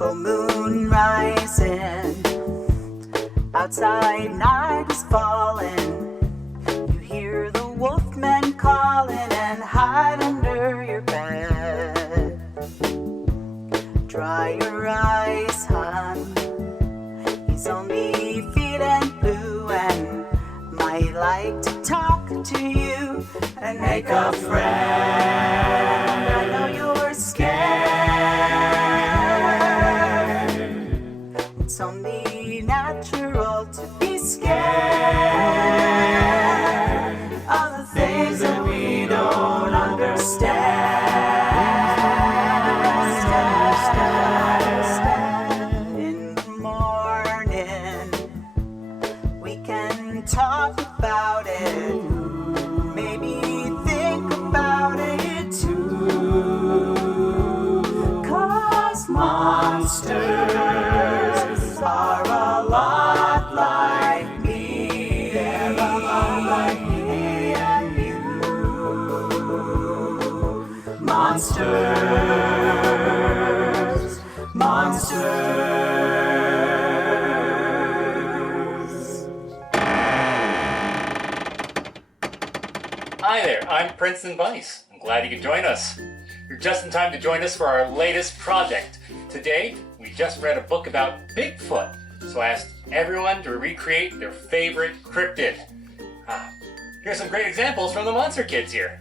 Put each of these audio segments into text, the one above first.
full moon rising. Outside night is falling. You hear the wolfmen calling and hide under your bed. Dry your eyes, hon. He's only feeling blue and might like to talk to you and make a friend. I know you're scared. It's only natural to be scared of the things that we don't understand. In the morning, we can talk about it. Maybe think about it too. 'Cause monsters are a lot like me. They're a lot like me and you. Monsters, monsters. Hi there, I'm Princeton Vice. I'm glad you could join us. You're just in time to join us for our latest project. Today, we just read a book about Bigfoot, so I asked everyone to recreate their favorite cryptid. Here's some great examples from the Monster Kids here.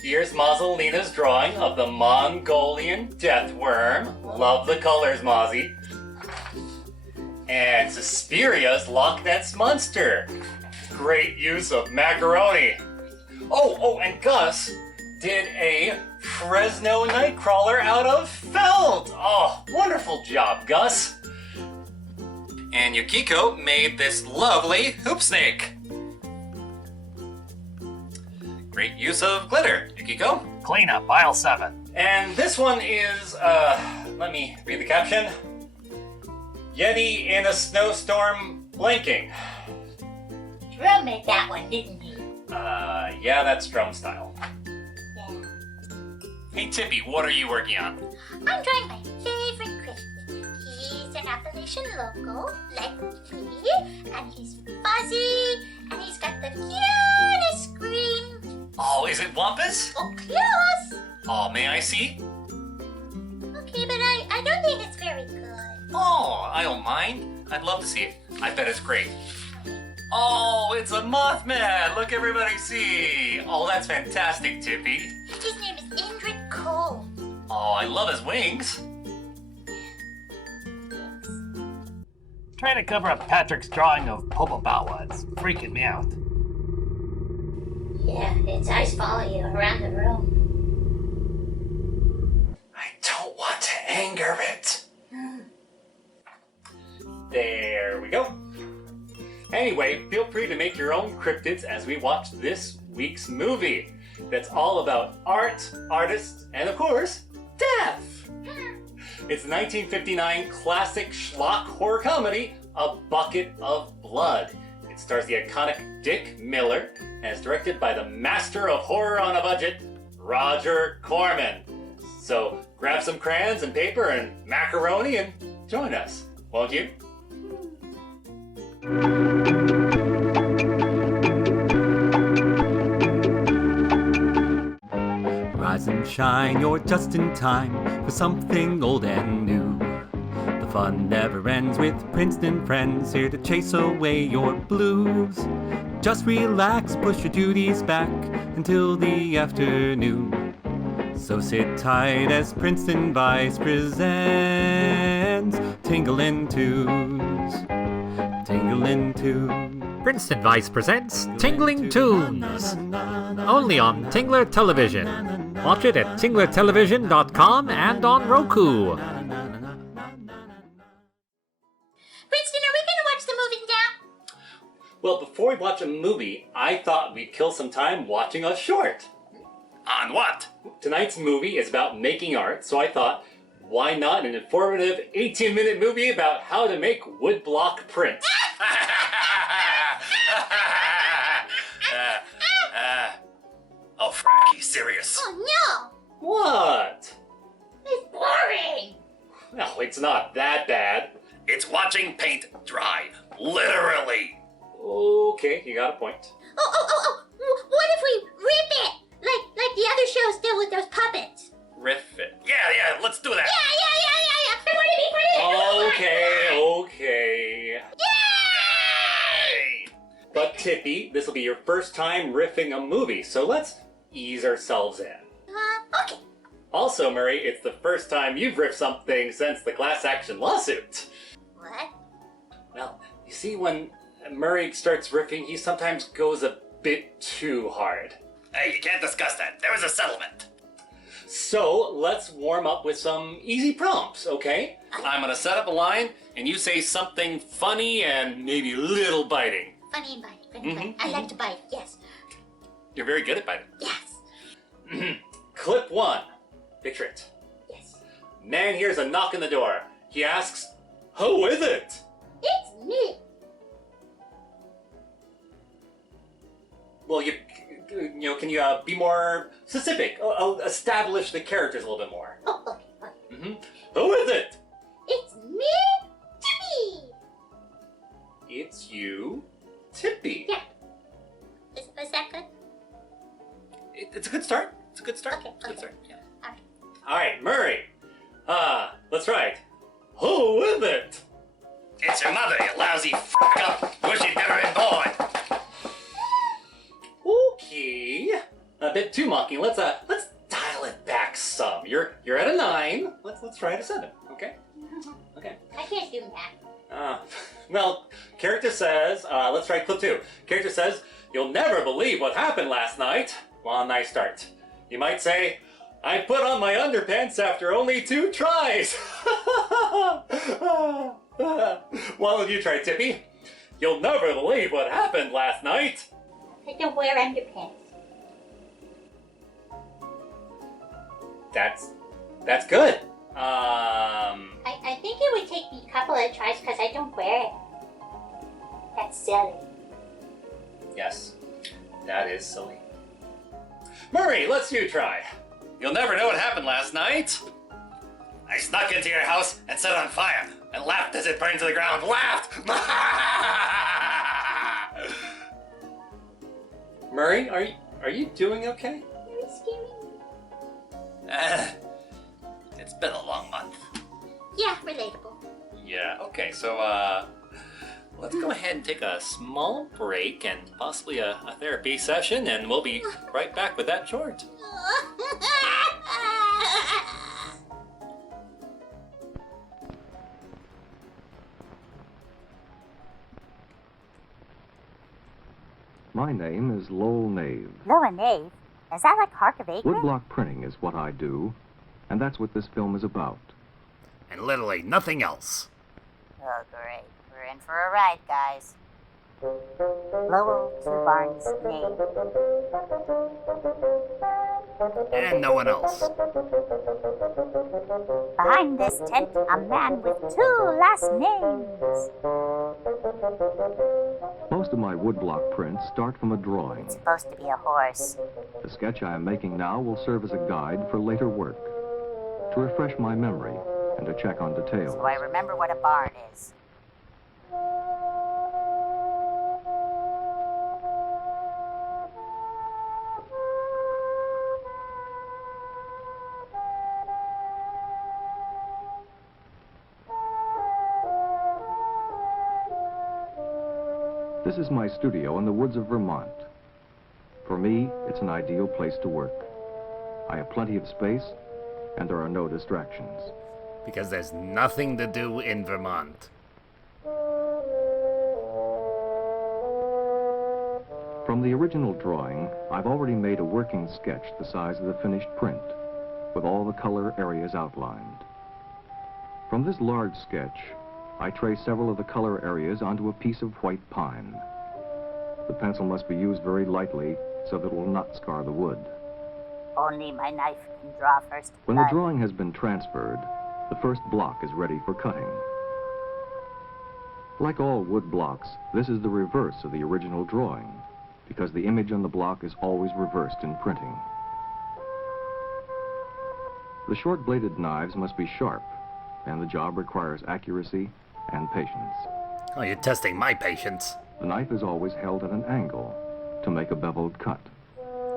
Here's Mauselina's drawing of the Mongolian death worm. Love the colors, Mozzie. And Suspiria's Loch Ness Monster. Great use of macaroni. Oh, and Gus did a Fresno Nightcrawler out of felt. Oh, wonderful job, Gus. And Yukiko made this lovely hoop snake. Great use of glitter, Yukiko. Clean up, aisle 7. And this one is, let me read the caption. Yeti in a snowstorm blanking. Drum made that one, didn't he? Yeah, that's drum style. Yeah. Hey Tippi, what are you working on? I'm drawing my favorite Christmas. He's an Appalachian loco, like me, and he's fuzzy, and he's got the cutest scream. Oh, is it Wampus? Oh, close! Oh, may I see? Okay, but I don't think it's very good. Oh, I don't mind. I'd love to see it. I bet it's great. Oh, it's a Mothman! Look, everybody see! Oh, that's fantastic, Tippi. His name is Indrid Cole. Oh, I love his wings. Trying to cover up Patrick's drawing of Popobawa. It's freaking me out. Yeah, its eyes follow you around the room. I don't want to anger it. There we go. Anyway, feel free to make your own cryptids as we watch this week's movie. That's all about art, artists, and of course, death. It's a 1959 classic schlock horror comedy, A Bucket of Blood. It stars the iconic Dick Miller and is directed by the master of horror on a budget, Roger Corman. So grab some crayons and paper and macaroni and join us, won't you? Rise and shine, you're just in time for something old and new. The fun never ends with Princeton friends here to chase away your blues. Just relax, push your duties back until the afternoon. So sit tight as Princeton Vice presents Tingling Tunes. Tingling Tunes. Princeton Vice presents Tingling Tunes, only on Tingler Television. Watch it at tinglertelevision.com and on Roku. Princeton, are we going to watch the movie now? Well, before we watch a movie, I thought we'd kill some time watching a short. On what? Tonight's movie is about making art, so I thought, why not an informative 18-minute movie about how to make woodblock prints? Oh, frack, he's serious. Oh, no! What? It's boring! it's not that bad. It's watching paint dry. Literally. Okay, you got a point. Oh. What if we rip it? Like the other shows did with those puppets. Riff it. Yeah, let's do that. Yeah. Put it. Okay. Yay! But Tippi, this will be your first time riffing a movie, so let's ease ourselves in. Okay. Also, Murray, it's the first time you've riffed something since the class action lawsuit. What? Well, you see, when Murray starts riffing, he sometimes goes a bit too hard. Hey, you can't discuss that. There was a settlement. So, let's warm up with some easy prompts, okay? I'm gonna set up a line, and you say something funny and maybe a little biting. Funny and biting. I like to bite, yes. You're very good at biting. Yes. Clip 1. Picture it. Yes. Man hears a knock on the door. He asks, "Who is it?" It's me. Well, can you be more specific? Establish the characters a little bit more. Oh, okay. Who is it? It's me, Tippi. It's you, Tippi. Yeah. Was that good? It's a good start. It's a good start. Okay. It's a good start. Yeah. All right. All right, Murray. Let's try it. Who is it? It's your mother, you lousy up. Wish you'd never been born. Okay. A bit too mocking. Let's dial it back some. You're at a 9. Let's try it a 7. Okay. Okay. I can't do that. Well, character says. Let's try clip 2. Character says, "You'll never believe what happened last night." Well, nice start. You might say, "I put on my underpants after only 2 tries." Why don't you try, Tippi? "You'll never believe what happened last night." I don't wear underpants. That's good. I think it would take me a couple of tries because I don't wear it. That's silly. Yes, that is silly. Murray, let's you try. You'll never know what happened last night. I snuck into your house and set it on fire and laughed as it burned to the ground. Laughed! Murray, are you doing okay? You're scaring me. It's been a long month. Yeah, relatable. Yeah, okay, so let's go ahead and take a small break and possibly a therapy session, and we'll be right back with that short. My name is Lowell Nave. Lower Nave? Is that like Hark of Acre? Woodblock printing is what I do, and that's what this film is about. And literally nothing else. Oh, great. We're in for a ride, guys. Lowell, Two Barnes, Nave. And no one else. Behind this tent, a man with 2 last names. Most of my woodblock prints start from a drawing. It's supposed to be a horse. The sketch I am making now will serve as a guide for later work, to refresh my memory and to check on details. So I remember what a barn is. This is my studio in the woods of Vermont. For me, it's an ideal place to work. I have plenty of space, and there are no distractions. Because there's nothing to do in Vermont. From the original drawing, I've already made a working sketch the size of the finished print, with all the color areas outlined. From this large sketch, I trace several of the color areas onto a piece of white pine. The pencil must be used very lightly so that it will not scar the wood. Only my knife can draw first When the blood. drawing has been transferred, the first block is ready for cutting. Like all wood blocks, this is the reverse of the original drawing, because the image on the block is always reversed in printing. The short-bladed knives must be sharp, and the job requires accuracy and patience. Oh, you're testing my patience. The knife is always held at an angle to make a beveled cut.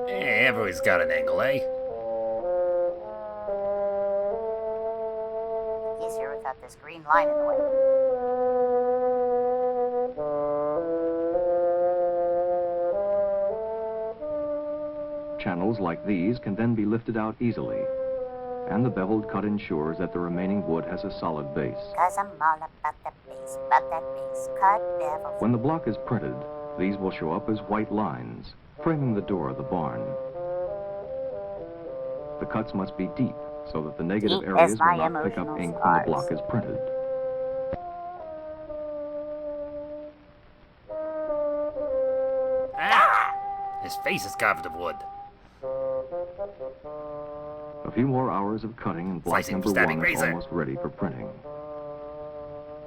Everybody's got an angle, eh? Easier without this green line in the way. Channels like these can then be lifted out easily, and the beveled cut ensures that the remaining wood has a solid base. 'Cause I'm all about the base, but that base cut bevel. When the block is printed, these will show up as white lines, framing the door of the barn. The cuts must be deep, so that the negative Deep areas as my will not pick up emotional ink when the scars. block is printed. Ah! His face is carved of wood. A few more hours of cutting and block Slicing number stabbing 1 is razor. almost ready for printing.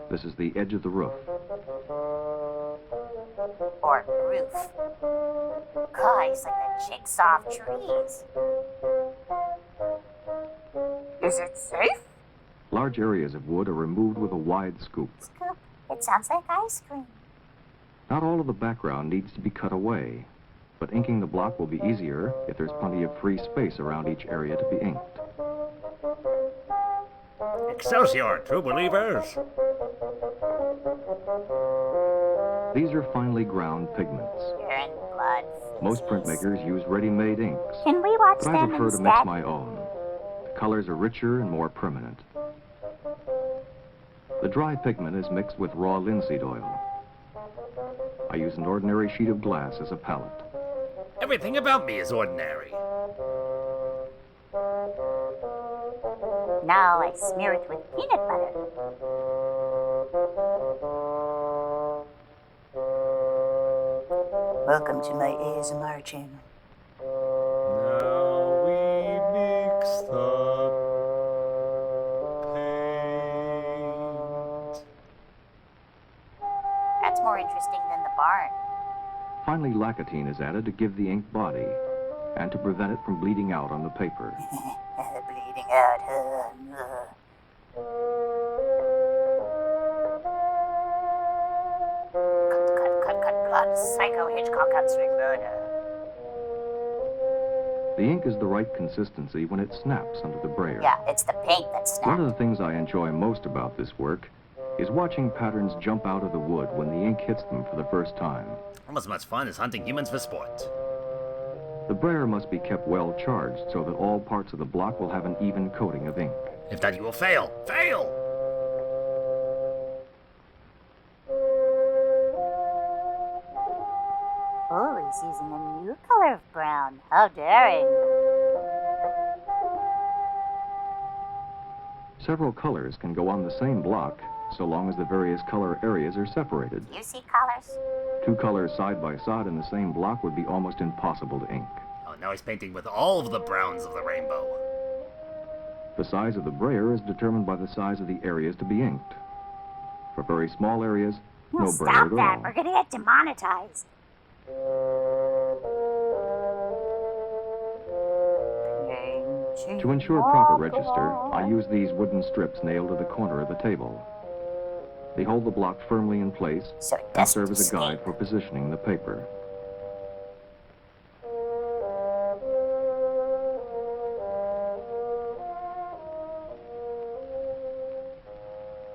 This is the edge of the roof. Or roof. Guys, like the jigsaw of trees. Is it safe? Large areas of wood are removed with a wide scoop. Scoop. It sounds like ice cream. Not all of the background needs to be cut away, but inking the block will be easier if there's plenty of free space around each area to be inked. Excelsior, true believers! These are finely ground pigments. Urine, blood, Most feces. printmakers use ready-made inks, Can we watch but I them prefer to instead? mix my own. The colors are richer and more permanent. The dry pigment is mixed with raw linseed oil. I use an ordinary sheet of glass as a palette. Everything about me is ordinary. Now I smear it with peanut butter. Welcome to my ASMR channel. Now we mix the paint. That's more interesting than the barn. Finally, lacquetine is added to give the ink body and to prevent it from bleeding out on the paper. Bleeding out. Cut, blood. Psycho Hitchcock answering murder. The ink is the right consistency when it snaps under the brayer. Yeah, it's the paint that One of snapped. the things I enjoy most about this work is watching patterns jump out of the wood when the ink hits them for the first time. Almost as much fun as hunting humans for sport. The brayer must be kept well charged so that all parts of the block will have an even coating of ink. If not, you will fail. Fail! Oh, he's using a new color of brown. How daring. Several colors can go on the same block so long as the various color areas are separated. You see colors? Two colors side by side in the same block would be almost impossible to ink. Oh, now he's painting with all of the browns of the rainbow. The size of the brayer is determined by the size of the areas to be inked. For very small areas, no brayer Stop at that. all. We're gonna get demonetized. To ensure proper register, I use these wooden strips nailed to the corner of the table. They hold the block firmly in place So it and doesn't serve as a escape. guide for positioning the paper.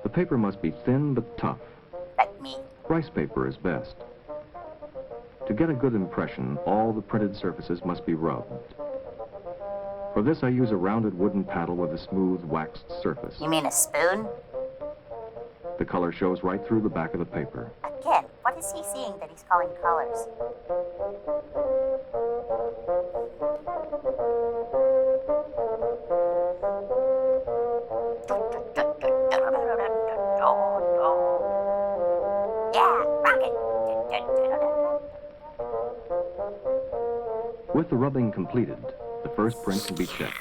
The paper must be thin but tough. Like me. Rice paper is best. To get a good impression, all the printed surfaces must be rubbed. For this, I use a rounded wooden paddle with a smooth, waxed surface. You mean a spoon? The color shows right through the back of the paper. Again, what is he seeing that he's calling colors? Yeah, rocket. With the rubbing completed, the first print can be checked.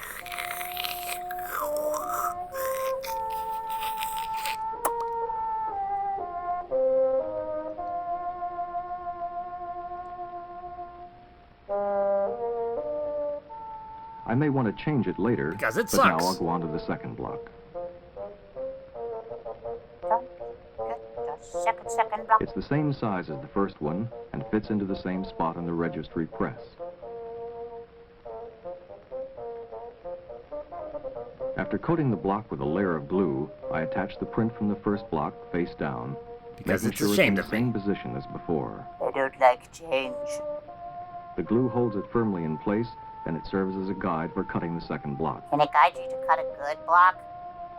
I may want to change it later, Because it but now sucks. I'll go on to the second block. Second block. It's the same size as the first one and fits into the same spot on the registry press. After coating the block with a layer of glue, I attach the print from the first block face down, Because making it's sure ashamed it's of in the me. same position as before. I don't like change. The glue holds it firmly in place, and it serves as a guide for cutting the second block. Can it guide you to cut a good block?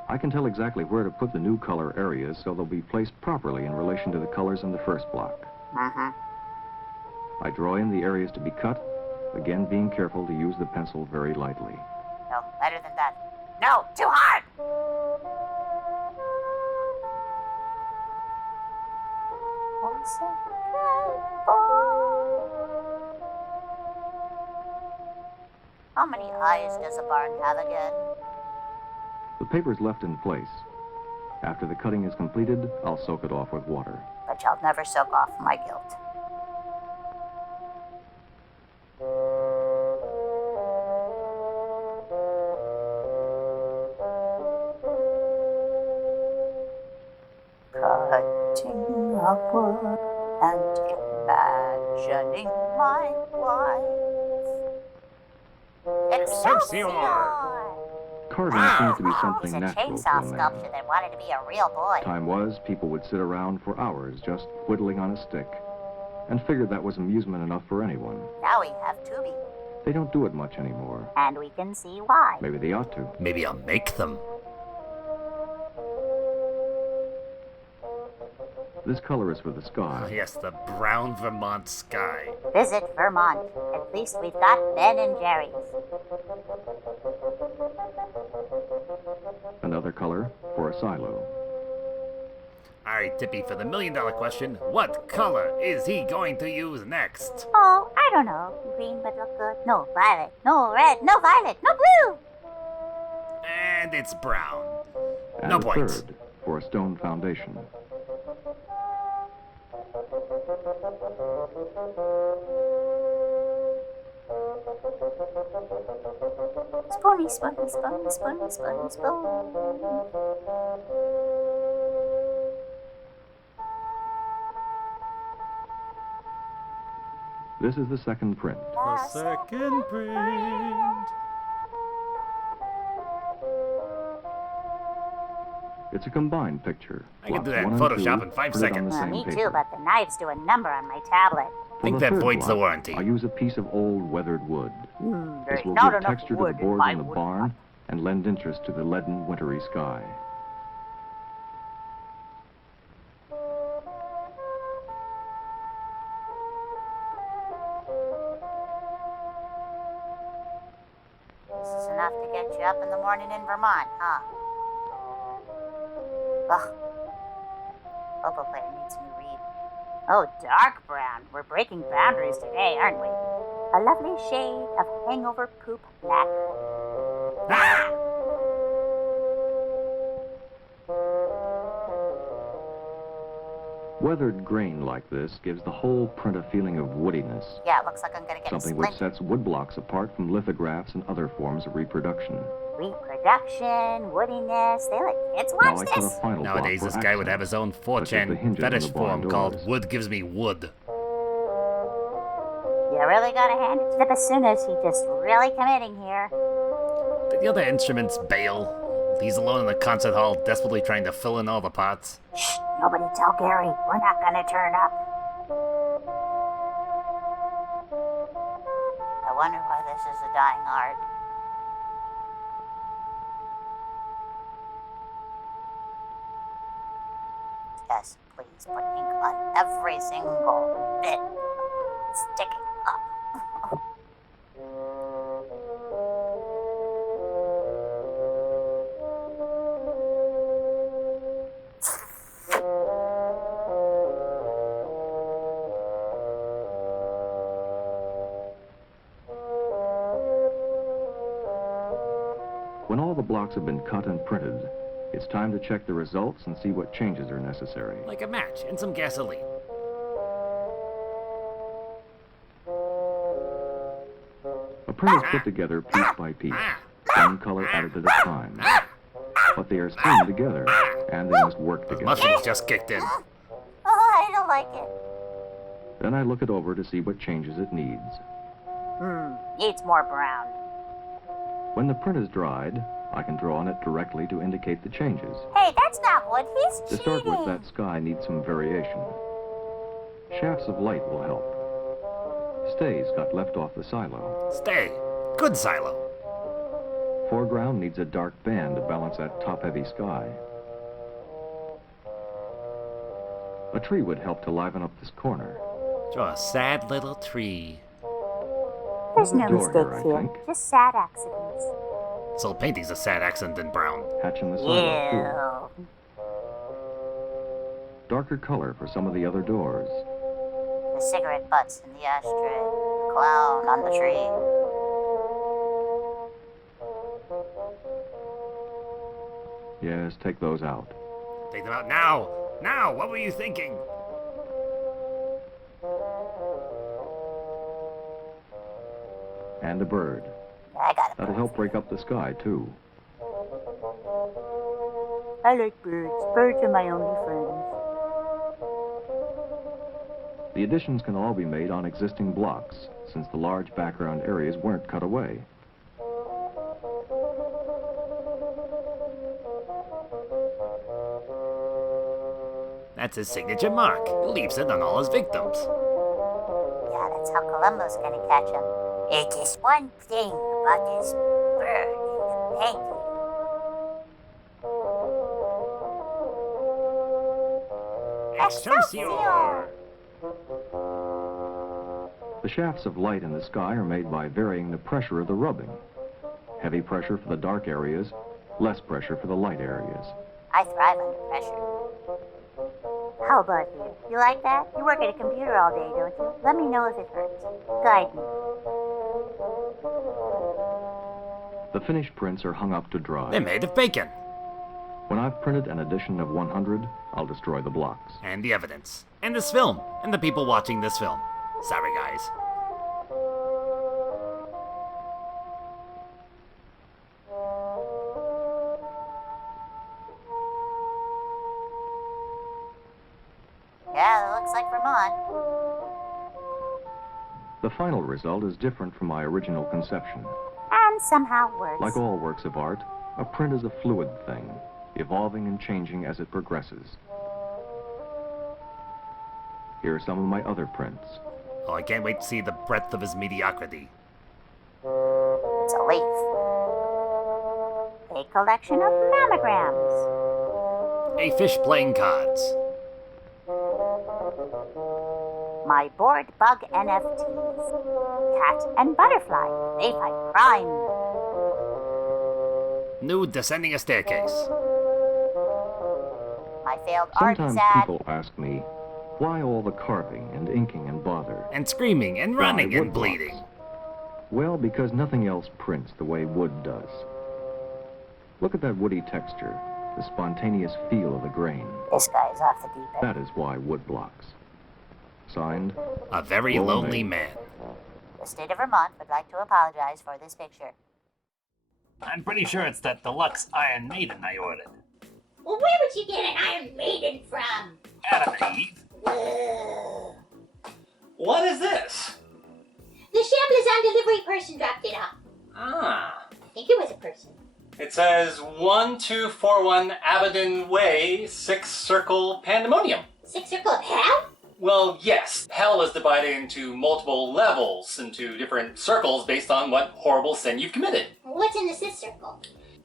I can tell exactly where to put the new color areas so they'll be placed properly in relation to the colors in the first block. I draw in the areas to be cut, again being careful to use the pencil very lightly. No, better than that. No, too hard! How many eyes does a barn have again? The paper's left in place. After the cutting is completed, I'll soak it off with water. But you'll never soak off my guilt. Cutting upward and imagining my wife. Excelsior! Carving seems to be He's something a natural to chainsaw a man. sculpture that wanted to be a real boy. Time was, people would sit around for hours just whittling on a stick, and figured that was amusement enough for anyone. Now we have Tubi, They don't do it much anymore. and we can see why. Maybe they ought to. Maybe I'll make them. This color is for the Oh, sky. yes, the brown Vermont sky. Visit Vermont. At least we've got Ben and Jerry's. Another color for a silo. All right, Tippi, for the $1 million question, what color is he going to use next? Oh, I don't know. Green would look good. No violet. No red. No violet. No blue. And it's brown. And No a points. third for a stone foundation. Spoony, spoony, spoony, spoony, spoony, spoon. This is the second print. The second print. It's a combined picture. I can do Blocks that in 1 and 2 Photoshop in 5 printed on the seconds. same Me paper. too, but the knives do a number on my tablet. For think the that third voids the block, warranty. I use a piece of old weathered wood. This will not give enough texture to wood the in boards my in the wood barn and lend interest to the leaden, wintry sky. This is enough to get you up in the morning in Vermont, huh? Ugh. Football player needs a new read. Oh, dark brown. We're breaking boundaries today, aren't we? A lovely shade of hangover poop black. Ah! Weathered grain like this gives the whole print a feeling of woodiness, Yeah, it looks like I'm gonna get something a which splint. sets woodblocks apart from lithographs and other forms of reproduction. Reproduction, woodiness. They let kids Now watch I cut a this. final Nowadays, block this for guy would have accents, his own such as the 4chan hinges on fetish the barn forum called doors. Wood Gives Me Wood. You really gotta hand it to the bassoonist. He's just really committing here. Did the other instruments bail? He's alone in the concert hall, desperately trying to fill in all the parts. Shh, nobody tell Gary. We're not gonna turn up. I wonder why this is a dying art. Yes, please put ink on every single bit sticking up. When all the blocks have been cut and printed, it's time to check the results and see what changes are necessary. Like a match and some gasoline. A print is put together piece by piece, one color added at a time. but they are strung together, and they must work The together. mushrooms just kicked in. Oh, I don't like it. Then I look it over to see what changes it needs. Needs more brown. When the print is dried, I can draw on it directly to indicate the changes. Hey, that's not wood. He's To cheating. start with, that sky needs some variation. Shafts of light will help. Stays got left off the silo. Stay. Good silo. Foreground needs a dark band to balance that top-heavy sky. A tree would help to liven up this corner. Draw a sad little tree. There's no Door mistakes here, I here. think. Just sad accidents. So painting's a sad accent in brown. Hatch in the silo, Ew. too. Darker color for some of the other doors. The cigarette butts in the ashtray. The clown on the tree. Yes, take those out. Take them out now. Now, what were you thinking? And a bird. I got it. That'll help break up the sky, too. I like birds. Birds are my only friends. The additions can all be made on existing blocks, since the large background areas weren't cut away. That's his signature mark. He leaves it on all his victims. Yeah, that's how Columbo's gonna catch him. It's just one thing about this bird in the painting. Excelsior! The shafts of light in the sky are made by varying the pressure of the rubbing. Heavy pressure for the dark areas, less pressure for the light areas. I thrive under pressure. How about you? You like that? You work at a computer all day, don't you? Let me know if it hurts. Guide me. The finished prints are hung up to dry. They're made of bacon. When I've printed an edition of 100, I'll destroy the blocks. And the evidence. And this film. And the people watching this film. Sorry, guys. Yeah, it looks like Vermont. The final result is different from my original conception. And somehow worse. Like all works of art, a print is a fluid thing, evolving and changing as it progresses. Here are some of my other prints. Oh, I can't wait to see the breadth of his mediocrity. It's a leaf. A collection of mammograms. A fish playing cards. My bored bug NFTs. Cat and butterfly. They fight crime. Nude descending a staircase. My failed art Sometimes sad. people ask me, why all the carving and inking and bother? And screaming and running and Woodblocks. bleeding. Well, because nothing else prints the way wood does. Look at that woody texture, the spontaneous feel of the grain. This guy's off the deep end. That is why wood blocks. Signed, A very Well lonely made. man. The state of Vermont would like to apologize for this picture. I'm pretty sure it's that deluxe Iron Maiden I ordered. Well, where would you get an Iron Maiden from? Adam and Eve. What is this? The Chamblazon delivery person dropped it off. Ah. I think it was a person. It says 1241 Abaddon Way, 6 Circle Pandemonium. 6 Circle of Hell? Well, yes. Hell is divided into multiple levels, into different circles based on what horrible sin you've committed. What's in the 6th circle?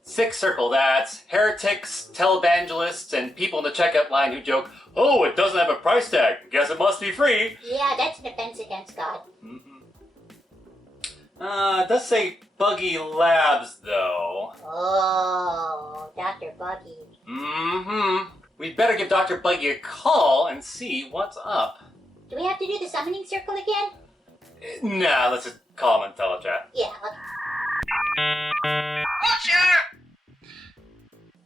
6th circle, that's heretics, televangelists, and people in the checkout line who joke, oh, it doesn't have a price tag. Guess it must be free. Yeah, that's an offense against God. It does say Buggy Labs, though. Oh, Dr. Buggy. We'd better give Dr. Buggy a call and see what's up. Do we have to do the summoning circle again? Nah, let's just call him and telechat. Yeah, Roger!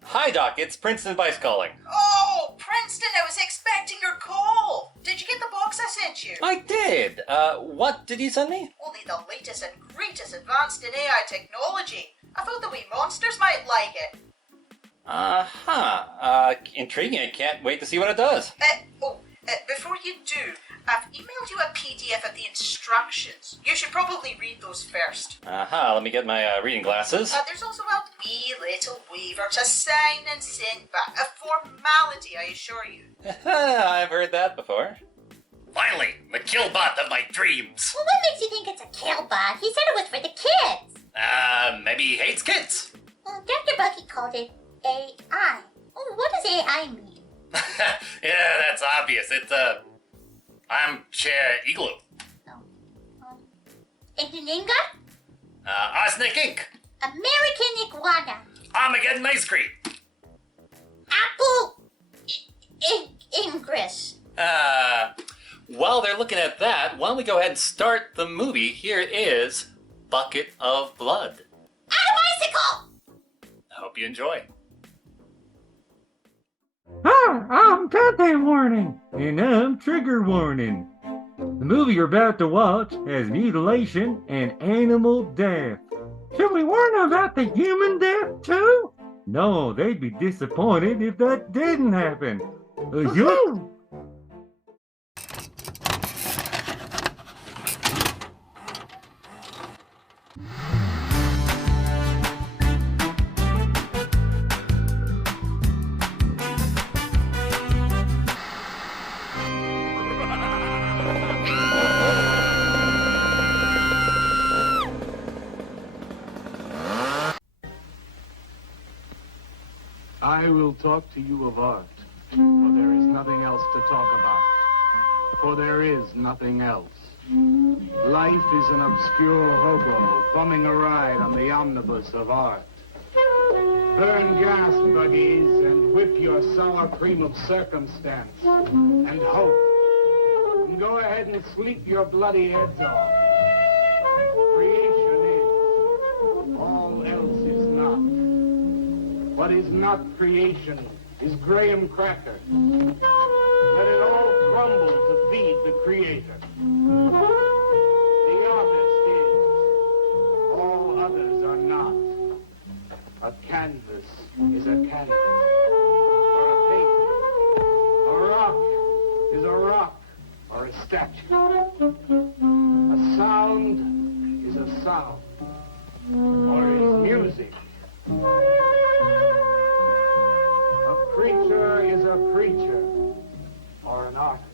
Hi, Doc. It's Princeton Vice calling. Oh, Princeton, I was expecting your call. Did you get the box I sent you? I did. What did you send me? Only the latest and greatest advanced in AI technology. I thought the wee monsters might like it. Intriguing. I can't wait to see what it does. Before you do, I've emailed you a PDF of the instructions. You should probably read those first. Let me get my reading glasses. There's also a wee little waiver to sign and send back. A formality, I assure you. I've heard that before. Finally, the killbot of my dreams. Well, what makes you think it's a killbot? He said it was for the kids. Maybe he hates kids. Well, Dr. Bucky called it AI. Oh, what does AI mean? Yeah, that's obvious. It's a armchair igloo. Indoninga? Arsenic Inc. American iguana. Armageddon ice cream. Apple Ingress. While they're looking at that, why don't we go ahead and start the movie? Here is Bucket of Blood. On a bicycle! I hope you enjoy. Hi, I'm content warning. And I'm trigger warning. The movie you're about to watch has mutilation and animal death. Should we warn them about the human death too? No, they'd be disappointed if that didn't happen. Yoo! I will talk to you of art, for there is nothing else to talk about. For there is nothing else. Life is an obscure hobo bumming a ride on the omnibus of art. Burn gas, buggies, and whip your sour cream of circumstance and hope. And go ahead and sleep your bloody heads off. Creation is. All else is not. What is not creation is graham cracker. Let it all crumble to feed the creator. The artist is. All others are not. A canvas is a canvas, or a painting. A rock is a rock, or a statue. A sound is a sound, or is music. A preacher is a preacher, or an artist.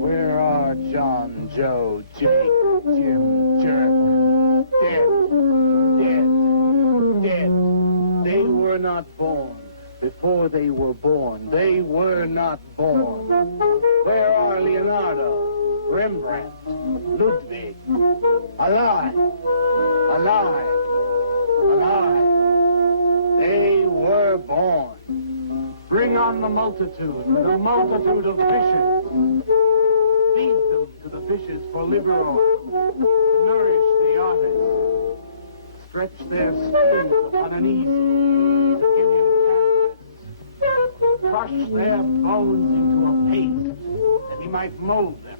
Where are John, Joe, Jake, Jim, Jerk? Dead, dead, dead. They were not born. Before they were born, they were not born. Where are Leonardo, Rembrandt, Ludwig? Alive, alive, alive. They were born. Bring on the multitude of fishes. Feed them to the fishes for liver oil. Nourish the artists. Stretch their strings upon an easel to give him canvas. Crush their bones into a paste that he might mold them.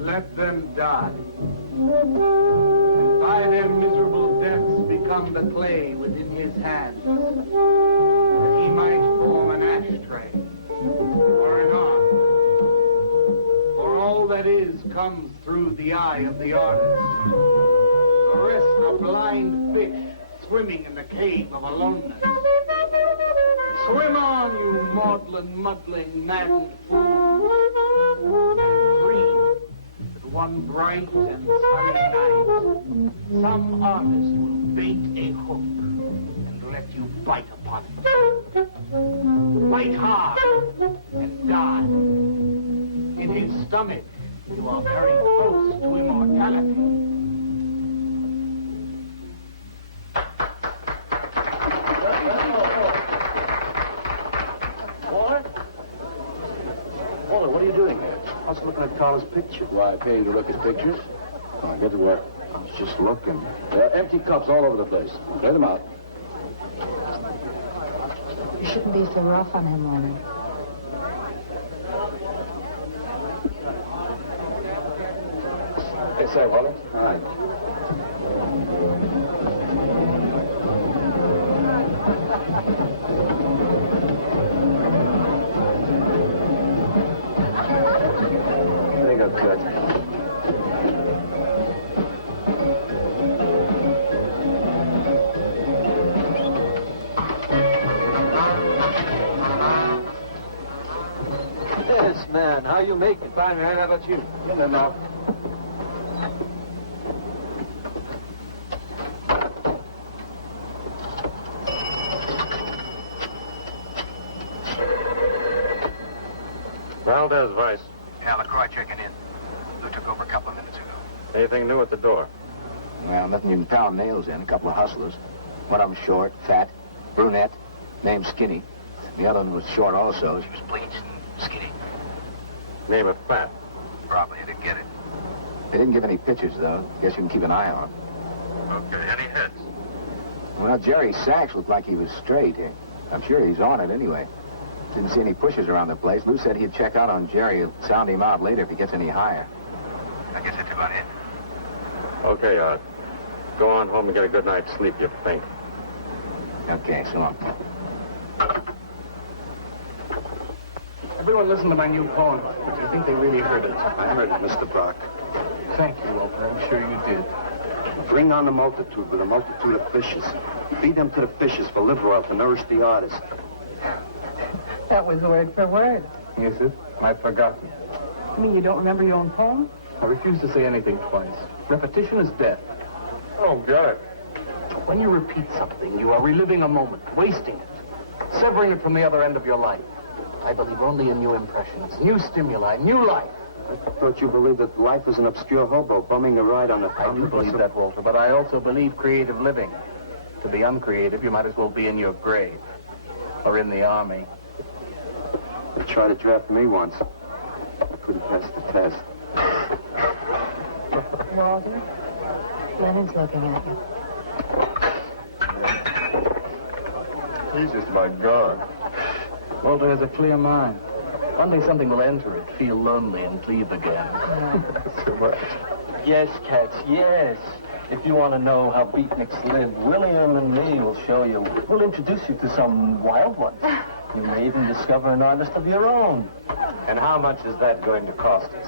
Let them die. And by their miserable deaths become the clay within his hands, that he might form an ashtray or an ark. For all that is comes through the eye of the artist. The rest are blind fish swimming in the cave of aloneness. Swim on, you maudlin, muddling, maddened fools. Dream that one bright and sunny night, some artist will bait a hook and let you bite upon it. Bite hard and die. In his stomach, you are very close to immortality. Walter, what are you doing here? I was looking at Carla's picture. Why, I pay you to look at pictures? Come on, get to work. I was just looking. There are empty cups all over the place. Clear them out. You shouldn't be so rough on him, Warner. Hey, you say, Walter? All right. There you go, Kurt. Yes, man. How you make it? Fine, man. How about you? Get in now. Valdez, Vice. Yeah, LaCroix checking in. Lou took over a couple of minutes ago. Anything new at the door? Well, nothing you can pound nails in. A couple of hustlers. One of them short, fat, brunette, named Skinny. The other one was short also. She was bleached and skinny. Name of Fat. Probably, I didn't get it. They didn't give any pictures, though. Guess you can keep an eye on them. Okay, any hits? Well, Jerry Sachs looked like he was straight. I'm sure he's on it anyway. Didn't see any pushes around the place. Lou said he'd check out on Jerry and sound him out later if he gets any higher. I guess that's about it. Okay, Art. Go on home and get a good night's sleep, you think. Okay, so long. Everyone listen to my new poem. Do you think they really heard it? I heard it, Mr. Brock. Thank you, Walter. I'm sure you did. Bring on the multitude with a multitude of fishes. Feed them to the fishes for liver oil to nourish the artist. That was word for word. Is it? I've forgotten. You mean you don't remember your own poem? I refuse to say anything twice. Repetition is death. Oh, got it. When you repeat something, you are reliving a moment, wasting it, severing it from the other end of your life. I believe only in new impressions, new stimuli, new life. I thought you believed that life is an obscure hobo bumming a ride on the... I do believe that, Walter, but I also believe creative living. To be uncreative, you might as well be in your grave or in the army. They tried to draft me once. I couldn't pass the test. Walter, Lennon's looking at you. He's just about gone. Walter has a clear mind. One day something will enter it, feel lonely, and leave again. Yeah. So much. Yes, Cats, yes. If you want to know how beatniks live, William and me will show you. We'll introduce you to some wild ones. You may even discover an artist of your own. And how much is that going to cost us?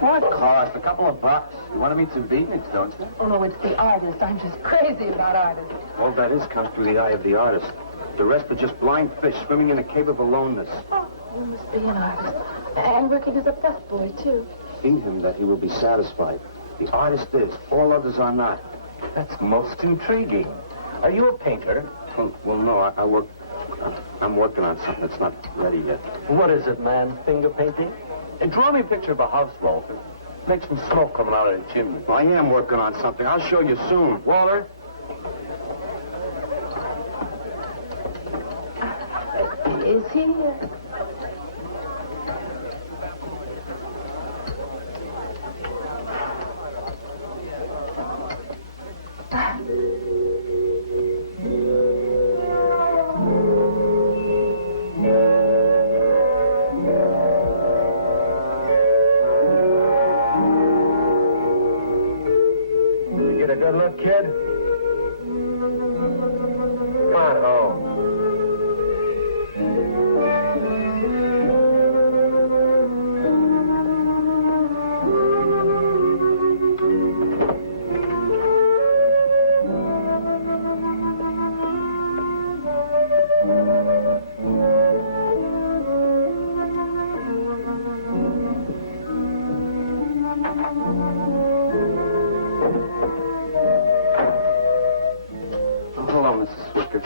What cost? A couple of bucks. You want to meet some beatniks, don't you? Oh, no, it's the artist. I'm just crazy about artists. All that is comes through the eye of the artist. The rest are just blind fish swimming in a cave of aloneness. Oh, you must be an artist. And working as a busboy, too. Feed him that he will be satisfied. The artist is. All others are not. That's most intriguing. Are you a painter? Well, no, I'm working on something that's not ready yet. What is it, man? Finger painting? And draw me a picture of a house, Walter. Make some smoke coming out of the chimney. I am working on something. I'll show you soon. Walter? Is he? You get a good look, kid? Come on home. Hello, Mrs. Swicker.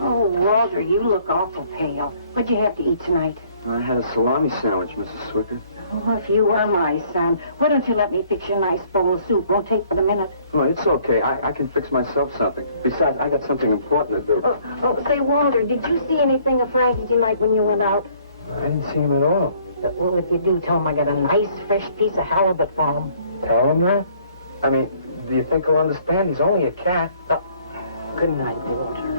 Oh, Walter, you look awful pale. What'd you have to eat tonight? I had a salami sandwich, Mrs. Swicker. Oh, if you were my son, why don't you let me fix you a nice bowl of soup? Won't take but a minute. Oh, it's okay. I can fix myself something. Besides, I got something important to do. Say, Walter, did you see anything of Frankie tonight when you went out? I didn't see him at all. Well, if you do, tell him I got a nice, fresh piece of halibut for him. Tell him that? I mean, do you think he'll understand? He's only a cat. Good night, Walter.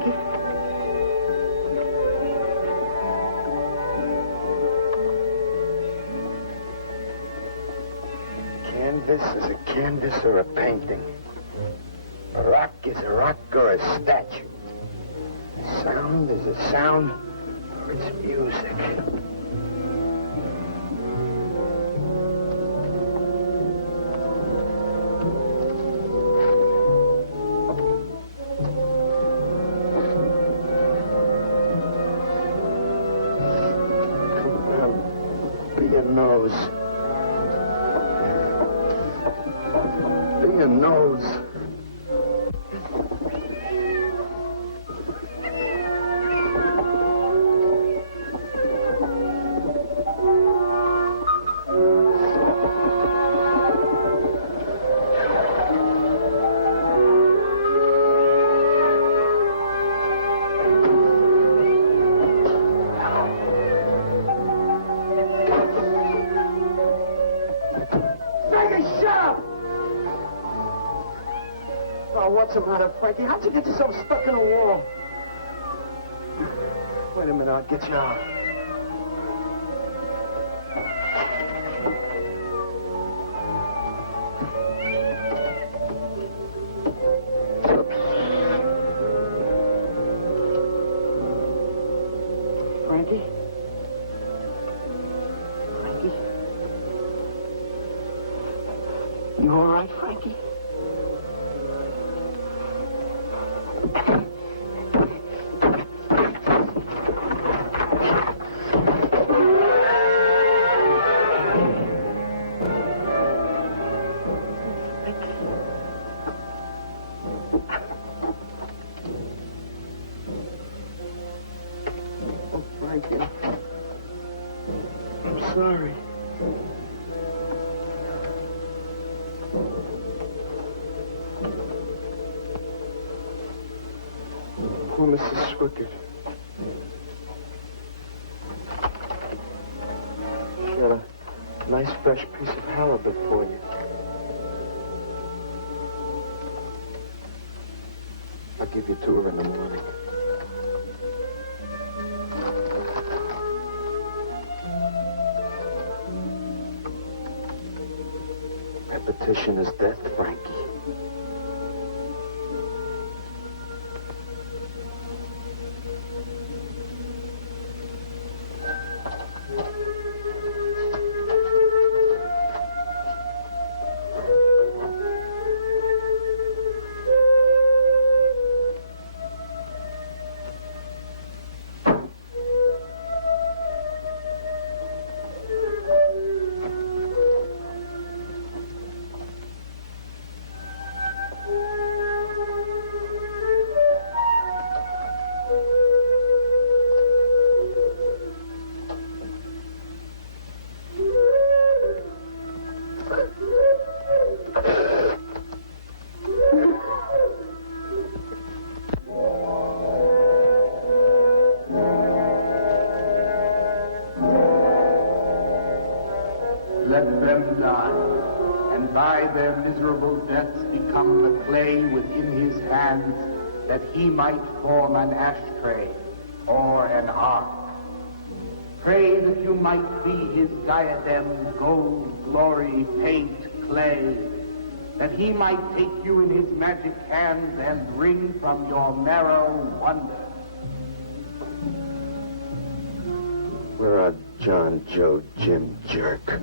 Frankie? Canvas is a canvas or a painting. A rock is a rock or a statue. A sound is a sound or it's music. Come on, be a nose. Be a nose. What's the matter, Frankie? How'd you get yourself stuck in a wall? Wait a minute, I'll get you out. Frankie? Frankie? You all right, Frankie? I'm sorry. Poor Mrs. Swickard. She had a nice fresh piece of halibut for you. I'll give you to her in the morning. Repetition is death, Frankie. Let them die, and by their miserable deaths become the clay within his hands, that he might form an ashtray or an ark. Pray that you might be his diadem, gold, glory, paint, clay, that he might take you in his magic hands and wring from your marrow wonder. Where are John, Joe, Jim, Jerk?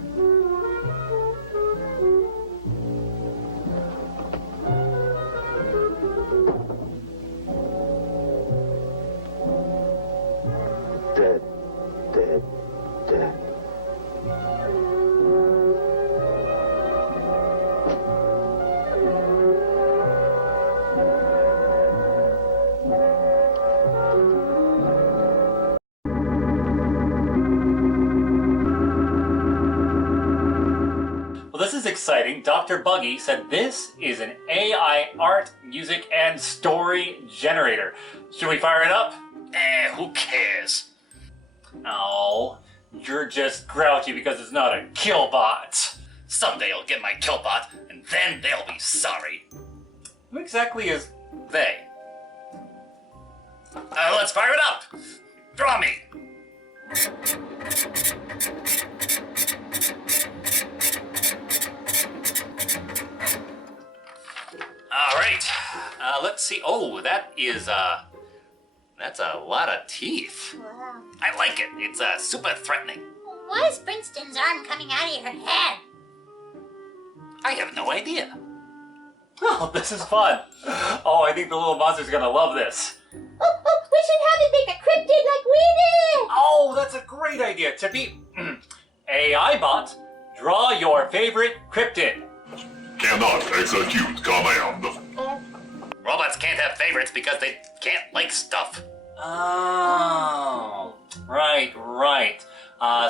Dead, dead, dead. Well, this is exciting. Dr. Buggy said this is an AI art, music, and story generator. Should we fire it up? Who cares? Oh, you're just grouchy because it's not a killbot. Someday I'll get my killbot, and then they'll be sorry. Who exactly is they? Let's fire it up. Draw me. All right. Let's see. Oh, that's a lot of teeth. Wow. I like it. It's super threatening. Why is Princeton's arm coming out of your head? I have no idea. Oh, this is fun. Oh, I think the little monster's gonna love this. Oh, we should have it make a cryptid like we did! Oh, that's a great idea, Tippi. AIBot, draw your favorite cryptid. Cannot execute command. Robots can't have favorites because they can't like stuff. Oh, right.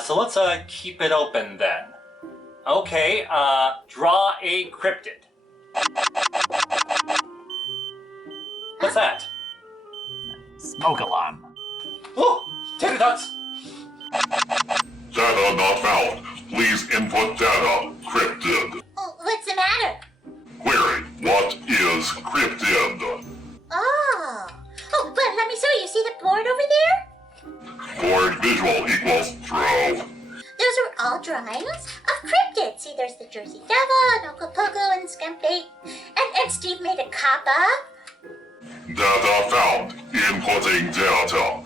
So let's keep it open then. Okay, draw a cryptid. What's that? Smoke alarm. Oh, tater tots. Data not found. Please input data. Cryptid. Oh, what's the matter? Query. What is cryptid? Oh, but let me show you. See the board over there? Board visual equals true. Those are all drawings of cryptids. See, there's the Jersey Devil, and Okopogo, and Skumpbait. And Steve made a kappa. Data found. Inputting data.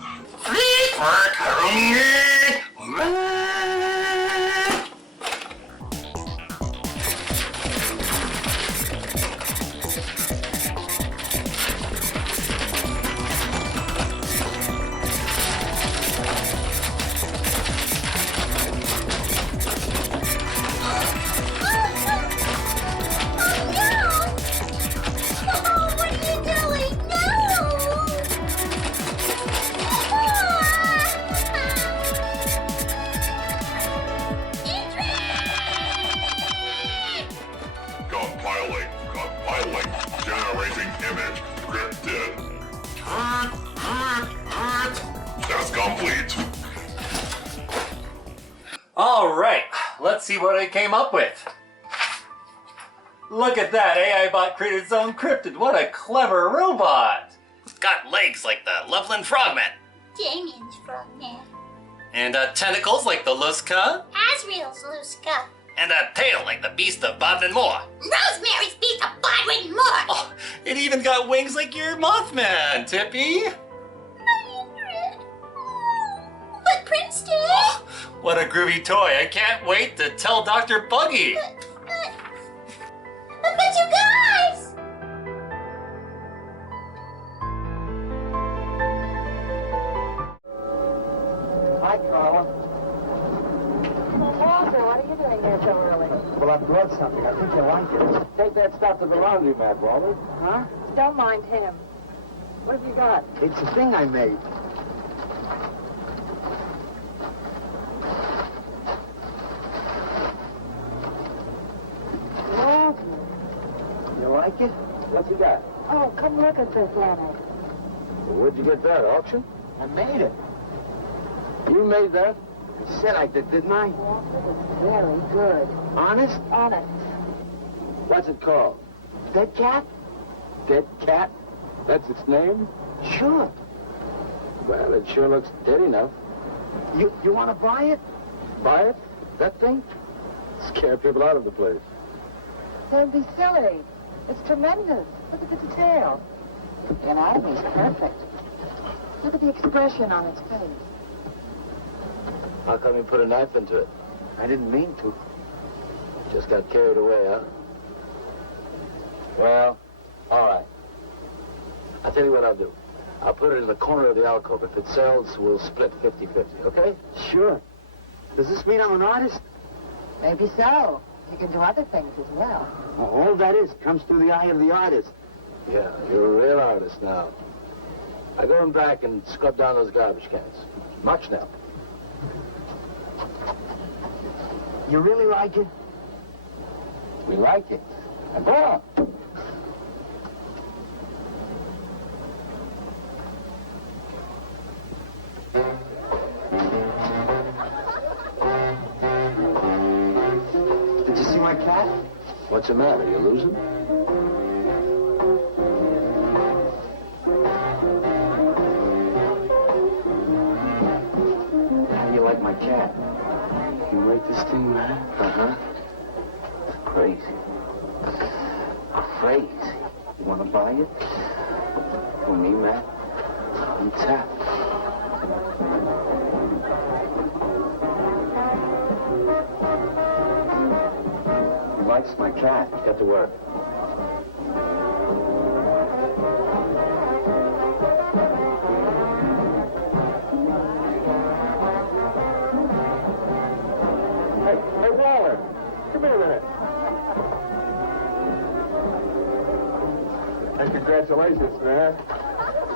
Compiling. Generating image. Cryptid. Test complete. All right, let's see what I came up with. Look at that, AIBot created its own cryptid. What a clever robot. It's got legs like the Loveland Frogman. Damien's Frogman. And tentacles like the Luska. Asriel's Luska. And a tail like the Beast of Bodmin Moor. Rosemary's Beast of Bodmin Moor. Oh, it even got wings like your Mothman, Tippi. But Princeton. Oh, what a groovy toy. I can't wait to tell Dr. Buggy. But you guys! Hi, Carla. Walter, what are you doing here so early? Well, I brought something. I think you'll like it. Take that stuff to the laundromat, Walter. Huh? Don't mind him. What have you got? It's a thing I made. Walter. You like it? What's it got? Oh, come look at this, Leonard. Well, where'd you get that, auction? I made it. You made that? I said I did, didn't I? Walter, it's very good. Honest? Honest. What's it called? Dead Cat? Dead Cat? That's its name? Sure. Well, it sure looks dead enough. You want to buy it? Buy it? That thing? Scare people out of the place. Don't be silly. It's tremendous. Look at the detail. The anatomy's perfect. Look at the expression on its face. How come you put a knife into it? I didn't mean to. Just got carried away, huh? Well, all right. I'll tell you what I'll do. I'll put it in the corner of the alcove. If it sells, we'll split 50-50, okay? Sure. Does this mean I'm an artist? Maybe so. You can do other things as well. All that is comes through the eye of the artist. Yeah, you're a real artist now. I go in back and scrub down those garbage cans. Much now. You really like it? We like it. And go on. Did you see my cat? What's the matter? You losing? my cat. You rate this thing, man? Uh-huh. It's crazy. Crazy. You want to buy it? For me, man? On tap. He likes my cat. Get to work. Hey, Waller, come here a minute. Hey, congratulations, man.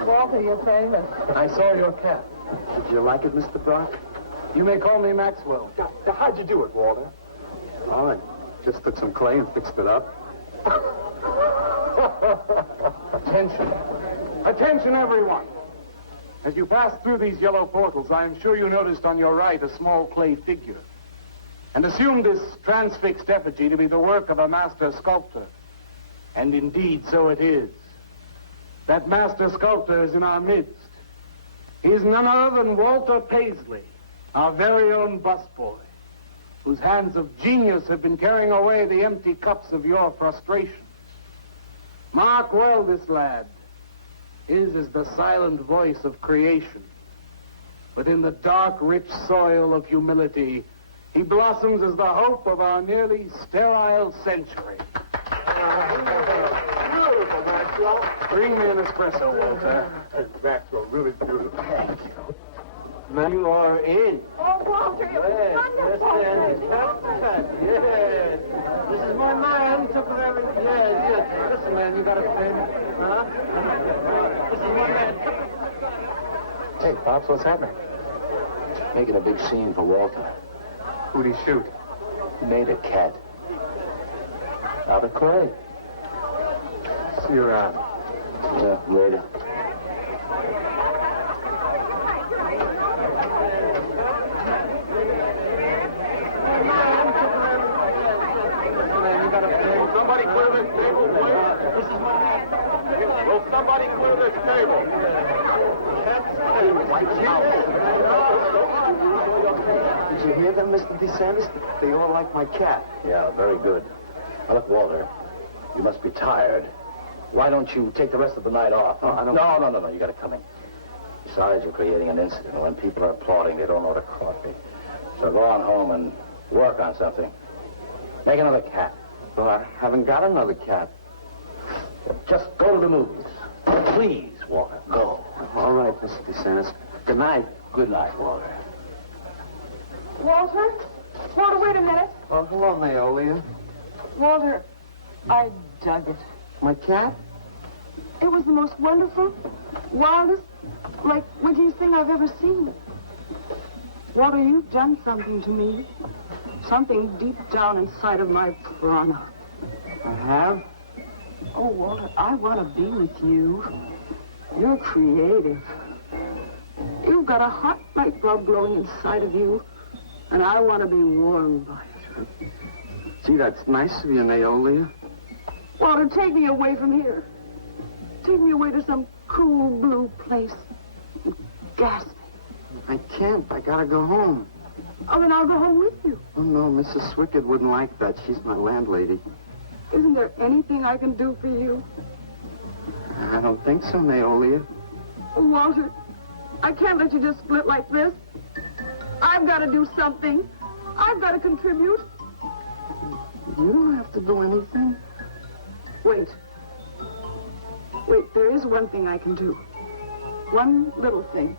Walter, you're famous. I saw your cat. Did you like it, Mr. Brock? You may call me Maxwell. How'd you do it, Walter? Oh, I just took some clay and fixed it up. Attention. Attention, everyone. As you pass through these yellow portals, I am sure you noticed on your right a small clay figure, and assumed this transfixed effigy to be the work of a master sculptor. And indeed, so it is. That master sculptor is in our midst. He is none other than Walter Paisley, our very own busboy, whose hands of genius have been carrying away the empty cups of your frustrations. Mark well this lad. His is the silent voice of creation. But in the dark, rich soil of humility, he blossoms as the hope of our nearly sterile century. Beautiful, Maxwell. Bring me an espresso, Walter. Hey, Maxwell, really beautiful. Thank you. Now you are in. Oh, Walter, it was wonderful. Yes. This is my man. Took it every... Yes. Listen, man, you got a pen? Huh? This is my man. Hey, Pops, what's happening? Making a big scene for Walter. Who'd he shoot? He made a cat. Out of clay. See you around. Yeah, later. Somebody clear this table, please. This is my man. Will somebody clear this table? Did you hear them, Mr. DeSantis? They all like my cat. Yeah, very good. Now, look, Walter, you must be tired. Why don't you take the rest of the night off? Oh, I don't... No, you got to come in. Besides, you're creating an incident. When people are applauding, they don't know what caught me. So go on home and work on something. Make another cat. Well, I haven't got another cat. Well, just go to the movies. Please, Walter, go. All right, Mr. DeSantis. Good night. Good night, Walter. Walter? Walter, wait a minute. Oh, hello, Naolia. Walter, I dug it. My cat? It was the most wonderful, wildest, like, wittiest thing I've ever seen. Walter, you've done something to me. Something deep down inside of my prana. I have? Oh, Walter, I want to be with you. You're creative. You've got a hot light bulb glowing inside of you, and I want to be warmed by it. Gee, that's nice of you, Naolia. Walter, take me away from here. Take me away to some cool blue place. Gas me. I can't. I gotta go home. Oh, then I'll go home with you. Oh, no, Mrs. Swickett wouldn't like that. She's my landlady. Isn't there anything I can do for you? I don't think so, Naolia. Oh, Walter, I can't let you just split like this. I've got to do something. I've got to contribute. You don't have to do anything. Wait. Wait, there is one thing I can do. One little thing.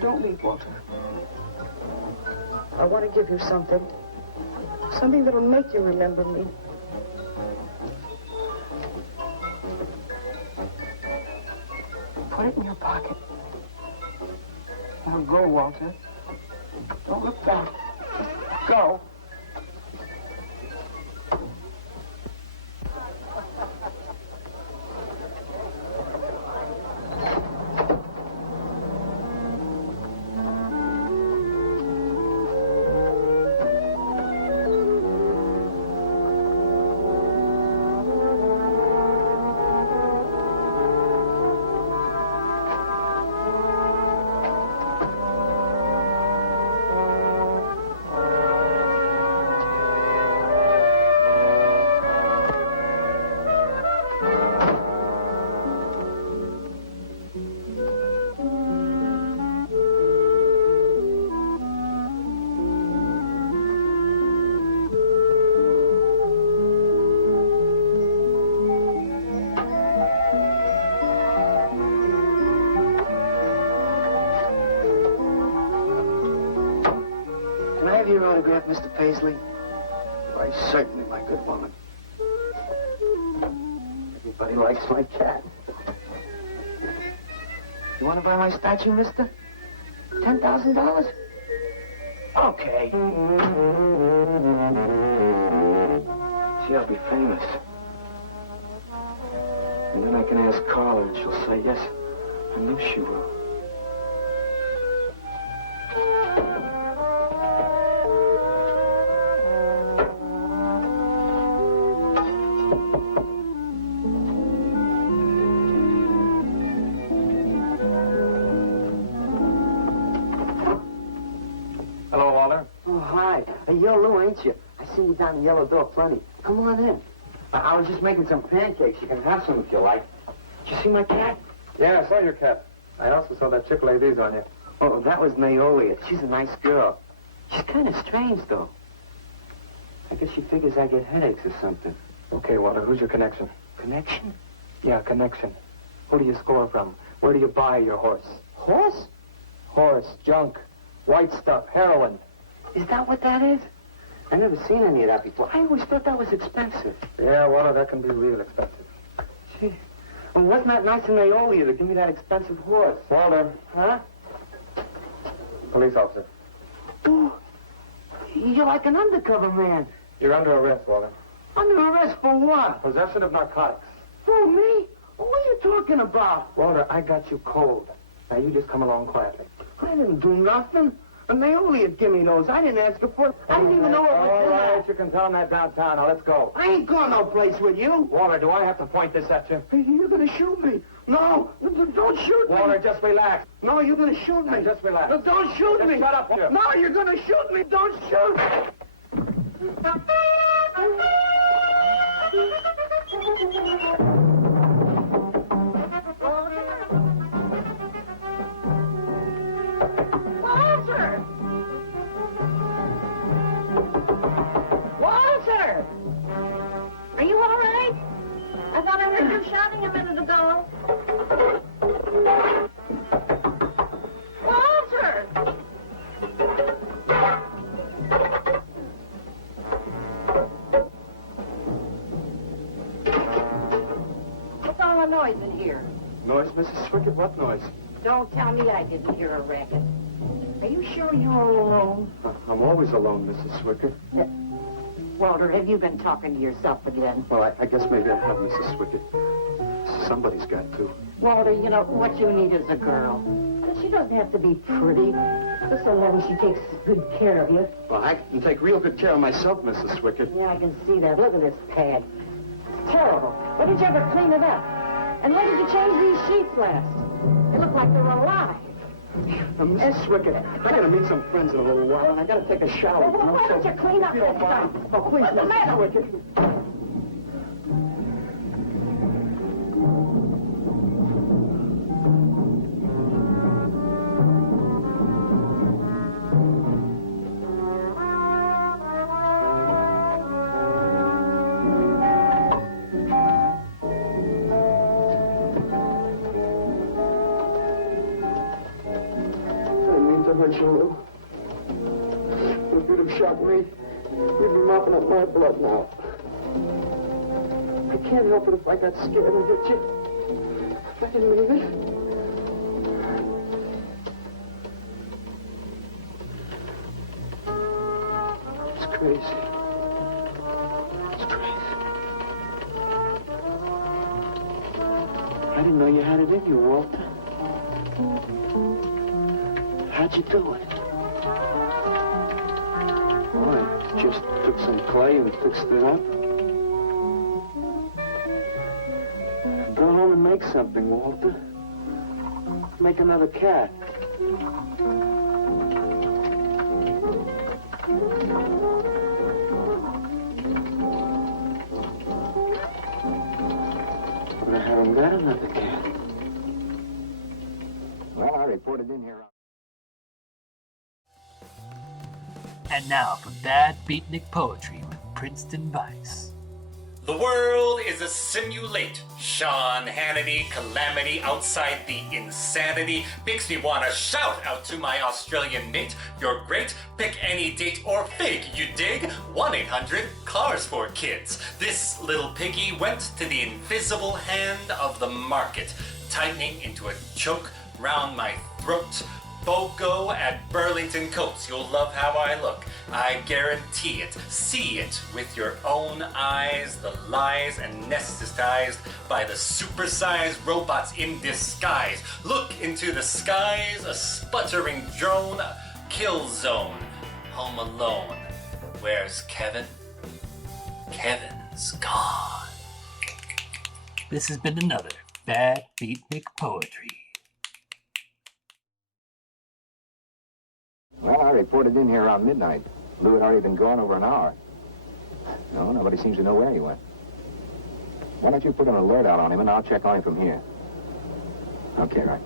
Don't leave, Walter. I want to give you something. Something that'll make you remember me. Put it in your pocket. Now go, Walter. Don't look back. Just go. cat, Mr. Paisley? Why, certainly, my good woman. Everybody likes my cat. You want to buy my statue, mister? $10,000? Okay. See, I'll be famous. And then I can ask Carla, and she'll say yes. I know she will. Hello, Walter. Oh, hi. Hey, you're Lou, ain't you? I seen you down the yellow door plenty. Come on in. I was just making some pancakes. You can have some if you like. Did you see my cat? Yeah, I saw your cat. I also saw that chick lay these on you. Oh, that was Naolia. She's a nice girl. She's kind of strange, though. I guess she figures I get headaches or something. Okay, Walter, who's your connection? Connection? Yeah, connection. Who do you score from? Where do you buy your horse? Horse? Horse, junk, white stuff, heroin. Is that what that is? I've never seen any of that before. I always thought that was expensive. Yeah, Walter, that can be real expensive. Gee. Well, wasn't that nice of Naolia to give me that expensive horse? Walter. Huh? Police officer. Oh, you're like an undercover man. You're under arrest, Walter. Under arrest for what? Possession of narcotics. For me? What are you talking about? Walter, I got you cold. Now, you just come along quietly. I didn't do nothing. And Naolia gave me those. I didn't ask her for it. I didn't even know it was All there. right, you can tell them that downtown. Now, let's go. I ain't going no place with you. Walter, do I have to point this at you? Hey, you're going to shoot me. No, don't shoot me. Walter, just relax. No, you're going to shoot me. Now, just relax. No, don't shoot Just me. shut up, Walter. No, you're going to shoot me. Don't shoot. Walter! Walter! Are you all right? I thought I heard you shouting a minute ago. Walter! What's all the noise in here? Noise, Mrs. Swickett? What noise? Don't tell me I didn't hear a racket. Are you sure you're all alone? I'm always alone, Mrs. Swickett. Walter, have you been talking to yourself again? Well, I guess maybe I have, Mrs. Swickett. Somebody's got to. Walter, you know, what you need is a girl. But she doesn't have to be pretty. Just so long as she takes good care of you. Well, I can take real good care of myself, Mrs. Swickett. Yeah, I can see that. Look at this pad. It's terrible. When did you ever clean it up? And when did you change these sheets last? They look like they're alive. Now, Mrs. Swickett, I gotta meet some friends in a little while, and I gotta take a shower. Well, why don't you clean up this stuff? Oh, please, What's the Mrs. matter with Swickett. you? Hurt you, Lou. If you'd have shot me, you'd be mopping up my blood now. I can't help it if I got scared and hit you. I didn't mean it. It's crazy. It's crazy. I didn't know you had it in you, Walter. How'd you do it? Oh, I just took some clay and fixed it up. Go home and make something, Walter. Make another cat. But I haven't got another cat. Well, I reported in here. And now for Bad Beatnik Poetry with Princeton Vice. The world is a simulate. Sean Hannity, calamity outside the insanity makes me want to shout out to my Australian mate. You're great, pick any date or fake, you dig? 1-800-CARS4KIDS. This little piggy went to the invisible hand of the market, tightening into a choke round my throat. BOGO at Burlington Coats. You'll love how I look. I guarantee it. See it with your own eyes. The lies anesthetized by the supersized robots in disguise. Look into the skies. A sputtering drone. A kill zone. Home Alone. Where's Kevin? Kevin's gone. This has been another Bad Beatnik Poetry. Well, I reported in here around midnight. Lou had already been gone over an hour. No, nobody seems to know where he went. Why don't you put an alert out on him, and I'll check on him from here. Okay, right.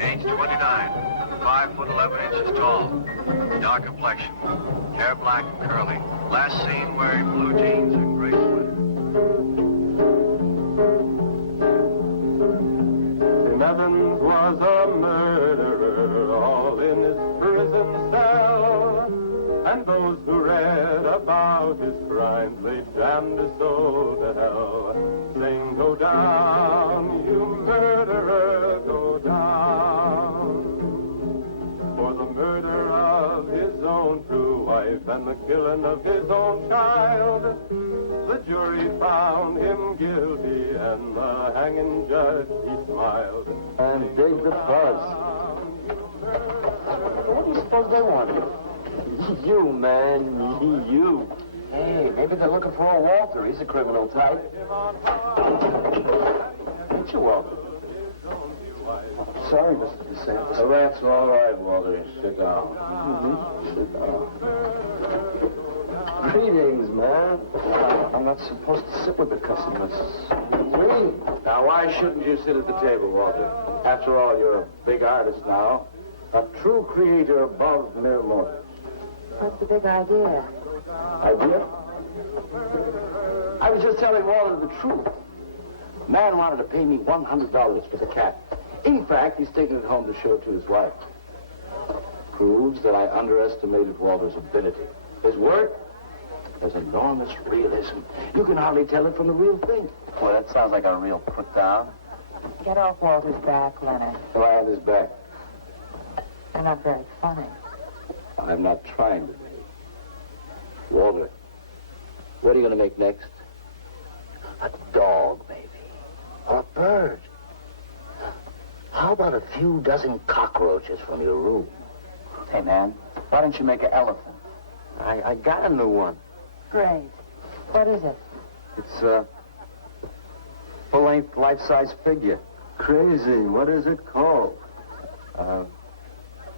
Age 29, 5 foot 11 inches tall, dark complexion, hair black and curly. Last seen wearing blue jeans and gray sweater. Tim Evans was a murderer, all in his prison cell. And those who read about his crimes, they damned his soul to hell. Sing, go down, you murderer, go down. For the murder of his own true wife and the killing of his own child, the jury found him guilty and the hanging judge, he smiled. And dig the buzz. What do you suppose they want here? You, man, you. Hey, maybe they're looking for a Walter. He's a criminal type. Ain't you, Walter? Sorry, Mr. DeSantis. Oh, that's all right, Walter. Sit down. Sit down. Greetings, man. I'm not supposed to sit with the customers. Really? Now, why shouldn't you sit at the table, Walter? After all, you're a big artist now. A true creator above mere mortals. What's the big idea? Idea? I was just telling Walter the truth. Man wanted to pay me $100 for the cat. In fact, he's taking it home to show it to his wife. Proves that I underestimated Walter's ability. His work has enormous realism. You can hardly tell it from the real thing. Well, that sounds like a real put down. Get off Walter's back, Leonard. Lie on his back. You're not very funny. I'm not trying to be. Walter, what are you going to make next? A dog, maybe. Or a bird. How about a few dozen cockroaches from your room? Hey, man, why don't you make an elephant? I got a new one. Great. What is it? It's a full-length, life-size figure. Crazy. What is it called?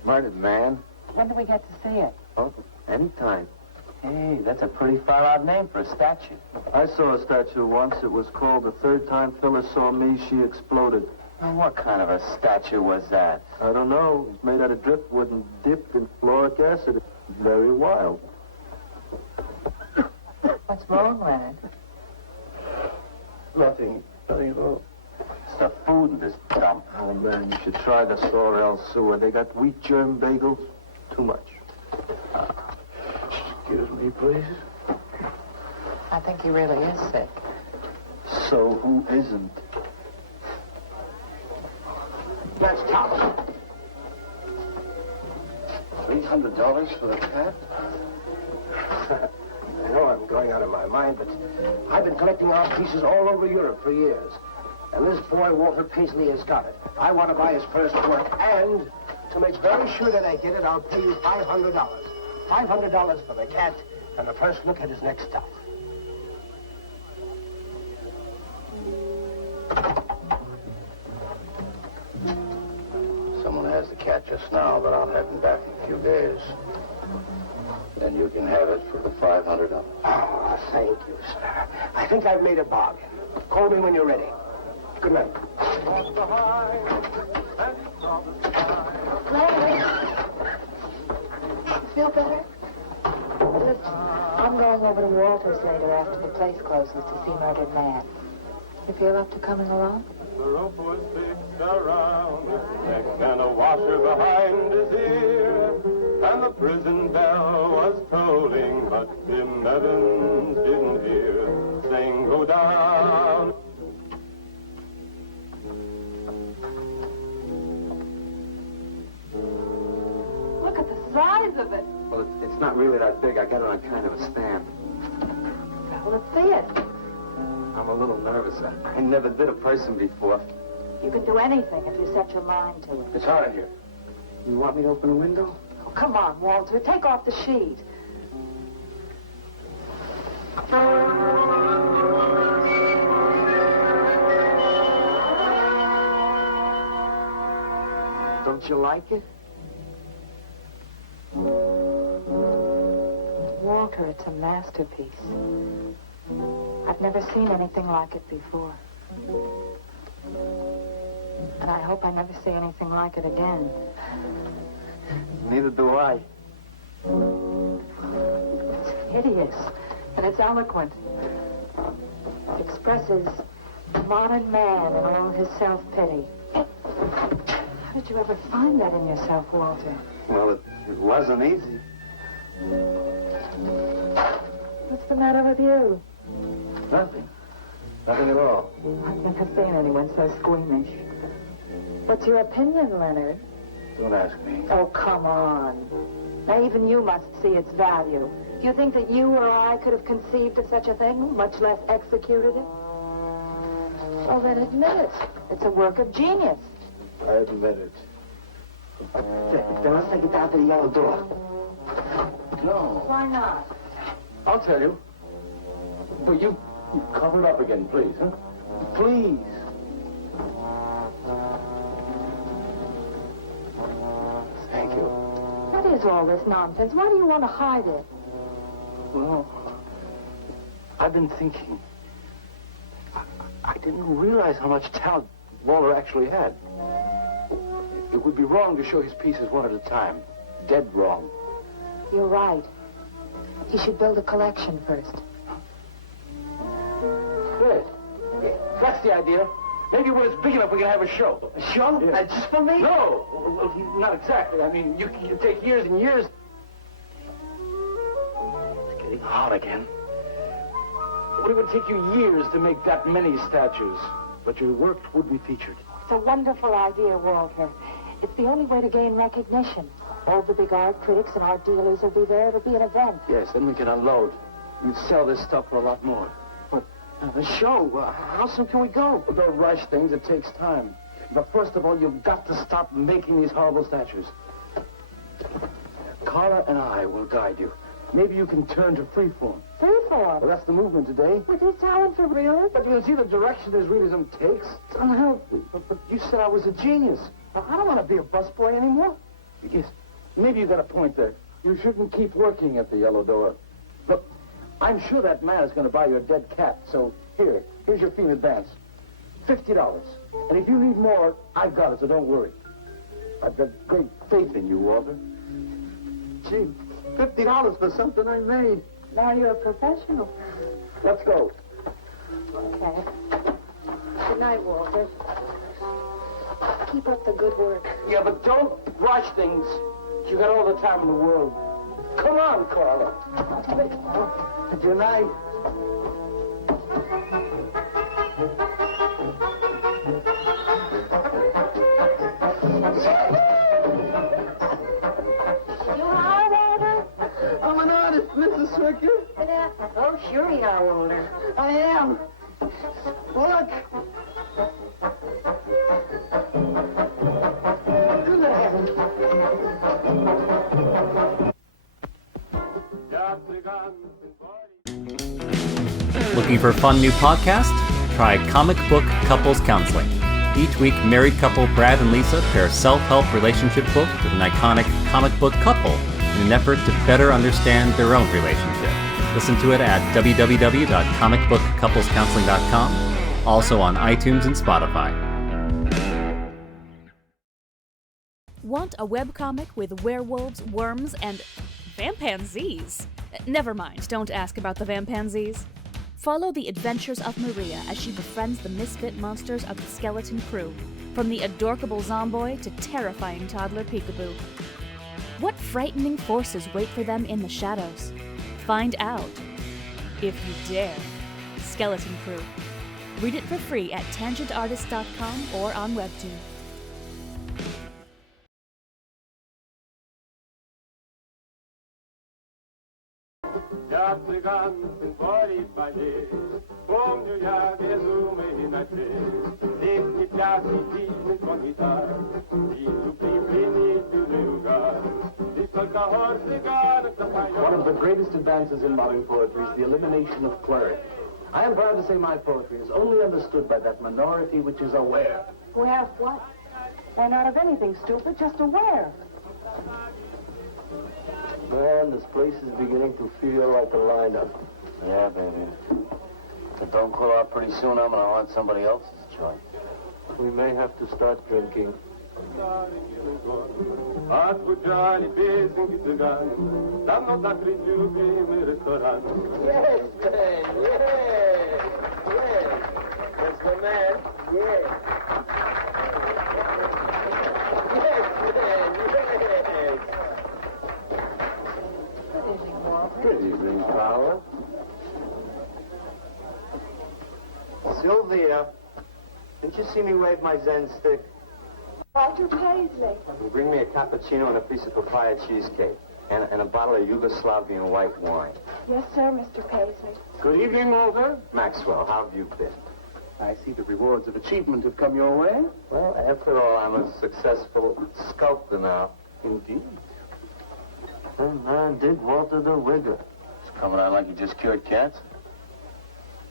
Murdered man. When do we get to see it? Oh, anytime. Hey, that's a pretty far-out name for a statue. I saw a statue once. It was called The Third Time Phyllis Saw Me, She Exploded. Well, what kind of a statue was that? I don't know. It's made out of driftwood and dipped in fluoric acid. It's very wild. What's wrong, Leonard? Nothing at all. the food in this dump. Oh, man, you should try the Sorrel sewer. They got wheat germ bagels. Too much. Excuse me, please. I think he really is sick. So who isn't? That's top. $300 for the cat? I know I'm going out of my mind, but I've been collecting art pieces all over Europe for years. And this boy, Walter Paisley, has got it. I want to buy his first work, and to make very sure that I get it, I'll pay you $500. $500 for the cat and the first look at his next stuff. Someone has the cat just now, but I'll have him back in a few days. Then you can have it for the $500. Oh, thank you, sir. I think I've made a bargain. Call me when you're ready. Good night. Feel better? Listen, I'm going over to Walter's later after the place closes to see Murdered Man. You feel up to coming along? The rope was fixed around his neck and a washer behind his ear. And the prison bell was tolling, but Tim Evans didn't hear. Sing go down. Look at the size of it. Well, it's not really that big. I got it on kind of a stand. Well, let's see it. I'm a little nervous. I never did a person before. You can do anything if you set your mind to it. It's hot in here. You want me to open a window? Oh, come on, Walter. Take off the sheet. Don't you like it? Walter, it's a masterpiece. I've never seen anything like it before. And I hope I never see anything like it again. Neither do I. It's hideous, and it's eloquent. It expresses modern man and all his self-pity. How did you ever find that in yourself, Walter? Well, it wasn't easy. What's the matter with you? Nothing. Nothing at all. I've never seen anyone so squeamish. What's your opinion, Leonard? Don't ask me. Oh, come on. Now, even you must see its value. Do you think that you or I could have conceived of such a thing, much less executed it? Well, then admit it. It's a work of genius. I admit it. Then let's take it down to the yellow door. No. Why not? I'll tell you. But you cover it up again, please, huh? Please. Thank you. What is all this nonsense? Why do you want to hide it? Well, I've been thinking. I didn't realize how much talent Walter actually had. It would be wrong to show his pieces one at a time. Dead wrong. You're right. You should build a collection first. Good. That's the idea. Maybe when it's big enough, we can have a show. A show? Yeah. Just for me? No. Well, not exactly. I mean, you take years and years. It's getting hot again. But it would take you years to make that many statues. But your work would be featured. It's a wonderful idea, Walter. It's the only way to gain recognition. All the big art critics and art dealers will be there. It'll be an event. Yes, then we can unload. You'd sell this stuff for a lot more. But The show? How soon can we go? Well, don't rush things. It takes time. But first of all, you've got to stop making these horrible statues. Carla and I will guide you. Maybe you can turn to freeform. Freeform? Well, that's the movement today. With his talent for real? But you see the direction this realism takes? It's unhealthy. But you said I was a genius. I don't want to be a busboy anymore. Yes, maybe you got a point there. You shouldn't keep working at the Yellow Door. Look, I'm sure that man is going to buy you a dead cat. So here's your fee in advance. $50. And if you need more, I've got it, so don't worry. I've got great faith in you, Walter. Gee, $50 for something I made. Now you're a professional. Let's go. Okay. Good night, Walter. keep up the good work. Yeah, but don't rush things. You got all the time in the world. Come on, Carla. Good night. You are, Walter? I'm an artist, Mrs. Swicker. Oh, sure you are, Walter. I am. Look. Good heavens. Looking for a fun new podcast? Try Comic Book Couples Counseling. Each week, married couple Brad and Lisa pair a self-help relationship book with an iconic comic book couple in an effort to better understand their own relationship. Listen to it at www.comicbookcouplescounseling.com, also on iTunes and Spotify. Want a webcomic with werewolves, worms, and vampanzees? Never mind, don't ask about the vampanzees. Follow the adventures of Maria as she befriends the misfit monsters of the Skeleton Crew, from the adorable Zomboy to terrifying toddler Peekaboo. What frightening forces wait for them in the shadows? Find out, if you dare. Skeleton Crew. Read it for free at tangentartist.com or on Webtoon. One of the greatest advances in modern poetry is the elimination of clarity. I am proud to say my poetry is only understood by that minority which is aware. Aware of what? Why, not of anything, stupid, just aware. Man, this place is beginning to feel like a lineup. Yeah, baby. If it don't clear out pretty soon, I'm gonna haunt somebody else's joint. We may have to start drinking. Yes, man, yes, yes. That's the man, yes. Yes, man, yes. Good evening, Paula. Sylvia, didn't you see me wave my Zen stick? Roger Paisley. Bring me a cappuccino and a piece of papaya cheesecake. And a bottle of Yugoslavian white wine. Yes, sir, Mr. Paisley. Good evening, Walter. Maxwell, how have you been? I see the rewards of achievement have come your way. Well, after all, I'm a successful sculptor now. Indeed. And dig Walter the Wigger. It's coming on like you just cured cancer.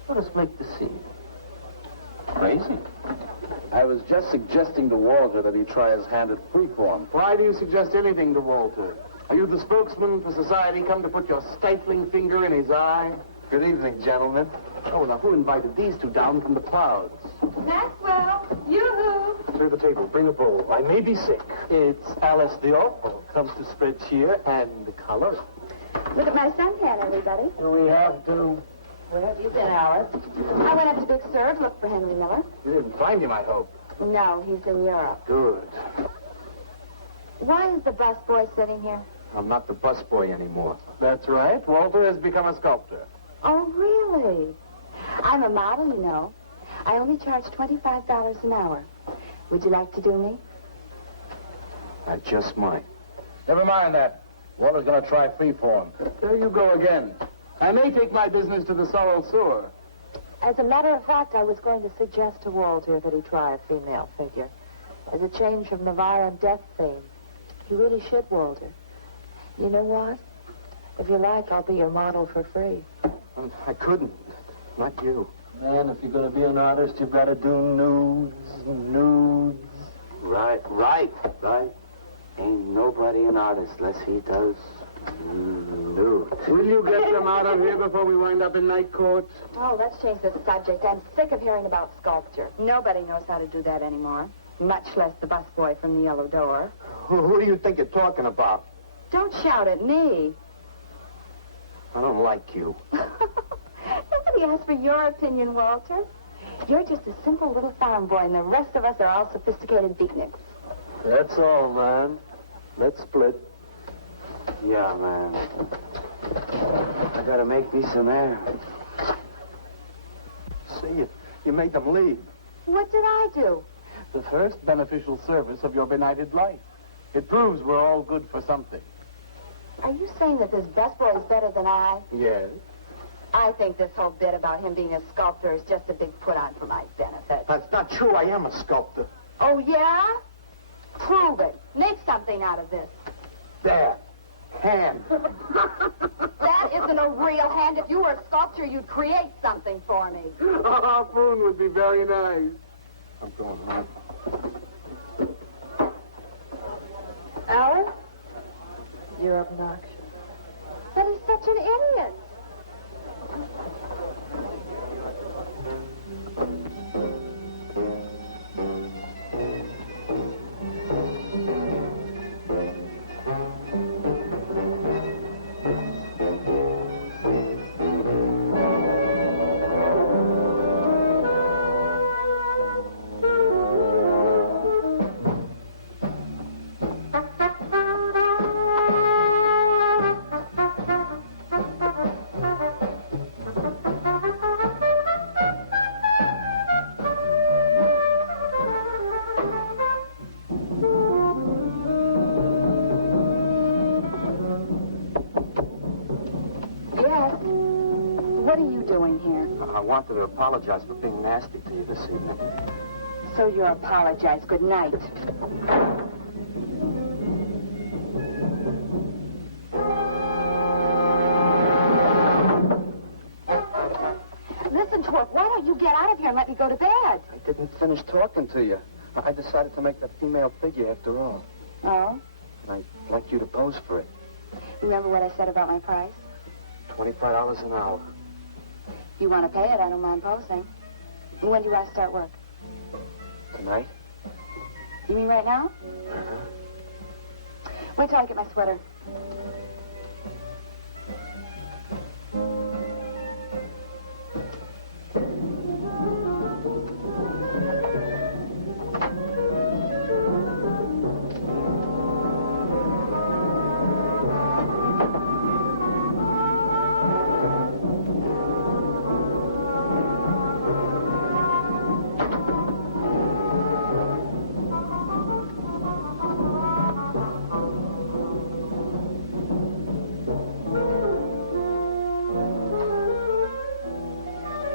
Let us make the scene. Crazy. I was just suggesting to Walter that he try his hand at freeform. Why do you suggest anything to Walter? Are you the spokesman for society come to put your stifling finger in his eye? Good evening, gentlemen. Oh, now who invited these two down from the clouds? Maxwell, yoo-hoo. Clear the table. Bring a bowl. I may be sick. It's Alice the Opal. Comes to spread cheer and color. Look at my suntan, everybody. Do we have to? Where have you been, Alice? I went up to Big Sur to look for Henry Miller. You didn't find him, I hope. No, he's in Europe. Good. Why is the busboy sitting here? I'm not the busboy anymore. That's right. Walter has become a sculptor. Oh, really? I'm a model, you know. I only charge $25 an hour. Would you like to do me? I just might. Never mind that. Walter's going to try freeform. There you go again. I may take my business to the Sorrel Sewer. As a matter of fact, I was going to suggest to Walter that he try a female figure. As a change from the violent death theme. He really should, Walter. You know what? If you like, I'll be your model for free. I couldn't. Not you. Man, if you're going to be an artist, you've got to do nudes. Right. Ain't nobody an artist unless he does nudes. Will you get them out of here before we wind up in night court? Oh, let's change the subject. I'm sick of hearing about sculpture. Nobody knows how to do that anymore. Much less the busboy from the Yellow Door. Who do you think you're talking about? Don't shout at me. I don't like you. Nobody asked for your opinion, Walter. You're just a simple little farm boy, and the rest of us are all sophisticated beatniks. That's all, man. Let's split. Yeah, man. I gotta make me some air. See, you made them leave. What did I do? The first beneficial service of your benighted life. It proves we're all good for something. Are you saying that this busboy is better than I? Yes. I think this whole bit about him being a sculptor is just a big put-on for my benefit. That's not true. I am a sculptor. Oh, yeah? Prove it. Make something out of this. There. Hand. That isn't a real hand. If you were a sculptor, you'd create something for me. A harpoon would be very nice. I'm going home. Alan? You're obnoxious. But he's such an idiot. I wanted to apologize for being nasty to you this evening. So you apologize. Good night. Listen, Twerp, why don't you get out of here and let me go to bed? I didn't finish talking to you. I decided to make that female figure after all. Oh? I'd like you to pose for it. Remember what I said about my price? $25 an hour. You want to pay it, I don't mind posing. When do you want to start work? Tonight? You mean right now? Uh-huh. Wait till I get my sweater.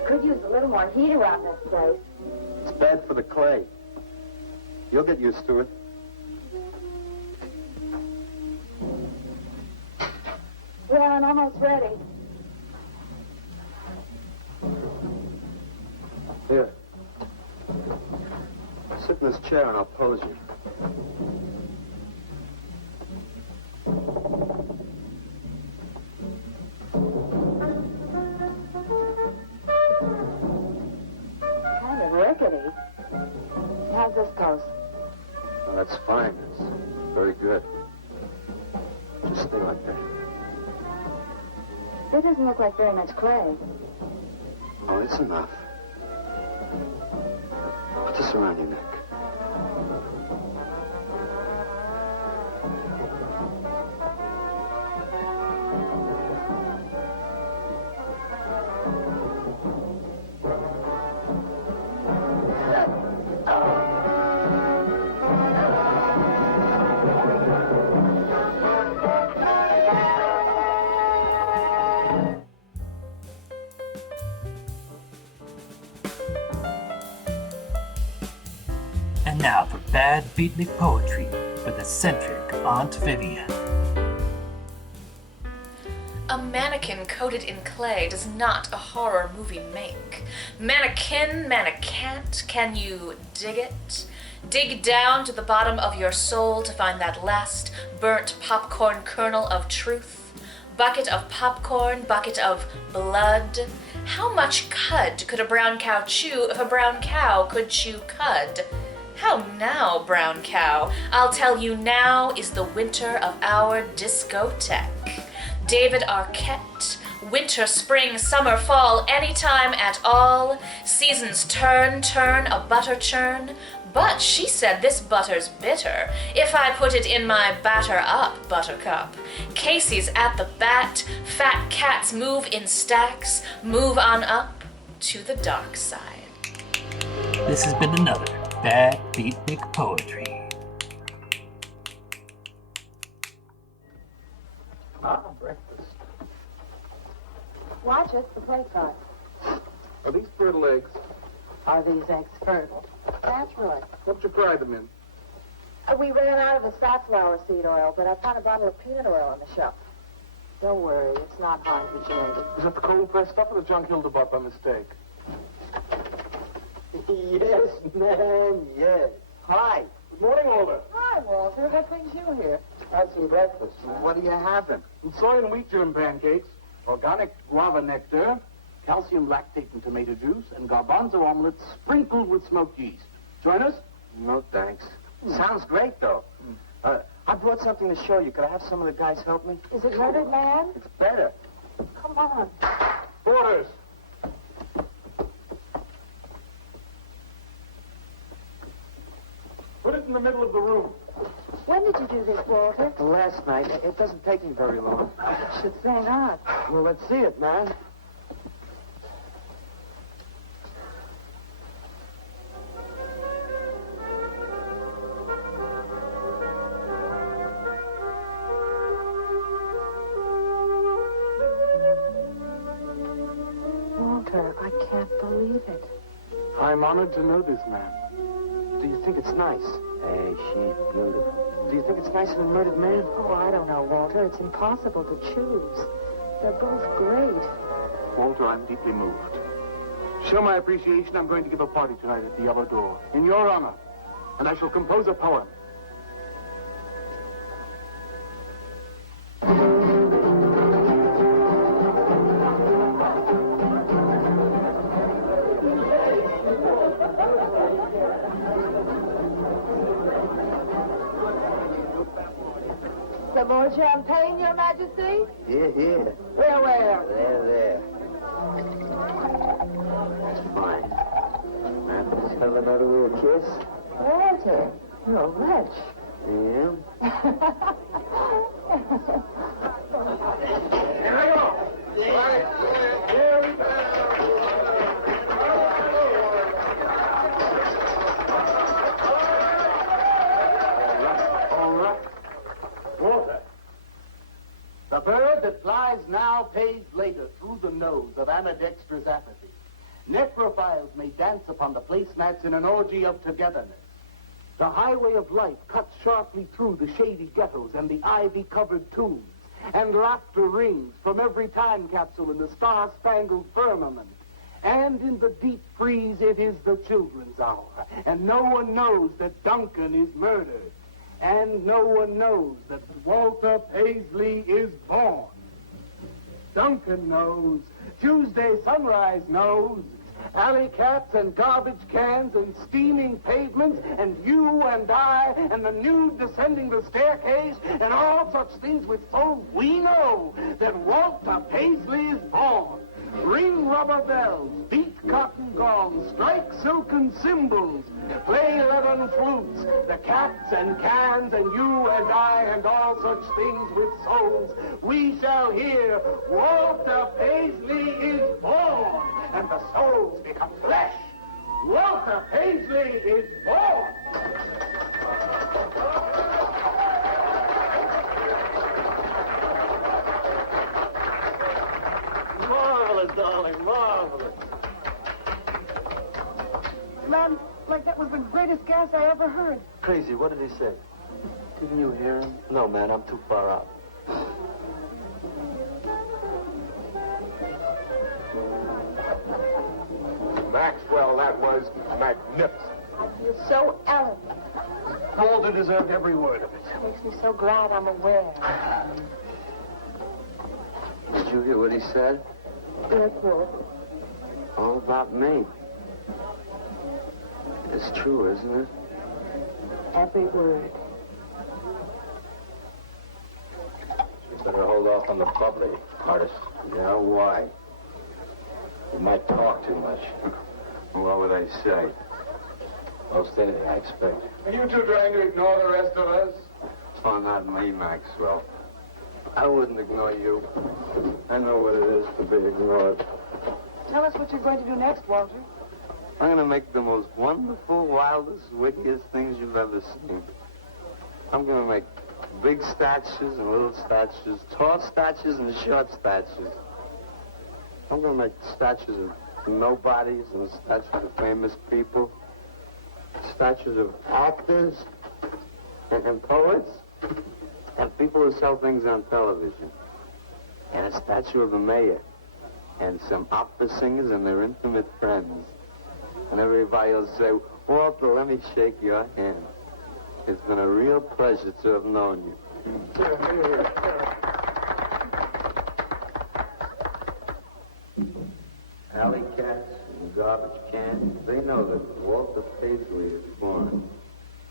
Could use a little more heat around this place. It's bad for the clay. You'll get used to it. Well, I'm almost ready. Here. Sit in this chair and I'll pose you. Kind of rickety. How's this pose? Well, that's fine. It's very good. Just stay like that. It doesn't look like very much clay. Oh, it's enough. Put this around your neck. And now for bad beatnik poetry with eccentric Aunt Vivian. A mannequin coated in clay does not a horror movie make. Mannequin, mannequant, can you dig it? Dig down to the bottom of your soul to find that last burnt popcorn kernel of truth. Bucket of popcorn, bucket of blood. How much cud could a brown cow chew if a brown cow could chew cud? How now, brown cow? I'll tell you now is the winter of our discotheque. David Arquette, Winter, spring, summer, fall, anytime at all. Seasons turn, a butter churn. But she said this butter's bitter if I put it in my batter up, buttercup. Casey's at the bat, fat cats move in stacks, move on up to the dark side. This has been another Bad Beatnik Poetry. Breakfast. Watch it, the plate card. Are these fertile eggs? Are these eggs fertile? Naturally. What'd you fry them in? We ran out of the safflower seed oil, but I found a bottle of peanut oil on the shelf. Don't worry, it's not hydrogenated. Is that the cold pressed stuff or the junk Hilda bought by mistake? Yes, man, yes. Hi. Good morning, Walter. Hi, Walter. What brings you here? Had some breakfast, man. What are you having? Soy and wheat germ pancakes, organic guava nectar, calcium lactate and tomato juice, and garbanzo omelets sprinkled with smoked yeast. Join us? No, thanks. Sounds great, though. I brought something to show you. Could I have some of the guys help me? Is it Murdered Man? It's better. Come on. Orders. Put it in the middle of the room. When did you do this, Walter? Last night. It doesn't take me very long. I should say not. Well, let's see it, man. Walter, I can't believe it. I'm honored to know this man. Do you think it's nice? Hey, she's beautiful. Do you think it's nicer than Murdered Man? Oh, I don't know, Walter. It's impossible to choose. They're both great. Walter, I'm deeply moved. To show my appreciation, I'm going to give a party tonight at the Yellow Door, in your honor. And I shall compose a poem. Some more champagne, Your Majesty? Here, here. Where? There. That's fine. Now, let's have another little kiss. Walter, you're a wretch. Yeah? Here we go. Here we go. All right. Walter. The bird that flies now pays later through the nose of ambidextrous apathy. Necrophiles may dance upon the placemats in an orgy of togetherness. The highway of life cuts sharply through the shady ghettos and the ivy-covered tombs, and laughter rings from every time capsule in the star-spangled firmament. And in the deep freeze, it is the children's hour, and no one knows that Duncan is murdered. And no one knows that Walter Paisley is born. Duncan knows. Tuesday Sunrise knows. Alley cats and garbage cans and steaming pavements and you and I and the nude descending the staircase and all such things with so we know that Walter Paisley is born. Ring rubber bells, beat cotton gongs, strike silken cymbals, play leathern flutes, the cats and cans and you and I and all such things with souls. We shall hear Walter Paisley is born, and the souls become flesh. Walter Paisley is born. Marvelous, darling, marvelous. Man, like that was the greatest gas I ever heard. Crazy, what did he say? Didn't you hear him? No, man, I'm too far out. Maxwell, that was magnificent. I feel so elegant. Walter deserved every word of it. It makes me so glad I'm aware. Did you hear what he said? Yes, Walter. All about me. It's true, isn't it? Every word. You better hold off off on the bubbly, artist. Yeah, why? You might talk too much. What would I say? Most anything, I expect. Are you too trying to ignore the rest of us? Oh, not me, Maxwell. I wouldn't ignore you. I know what it is to be ignored. Tell us what you're going to do next, Walter. I'm going to make the most wonderful, wildest, wickedest things you've ever seen. I'm going to make big statues and little statues, tall statues and short statues. I'm going to make statues of nobodies and statues of famous people, statues of actors and poets and people who sell things on television, and a statue of the mayor and some opera singers and their intimate friends. And everybody will say, Walter, let me shake your hand. It's been a real pleasure to have known you. Alley cats and garbage cans, they know that Walter Paisley is born.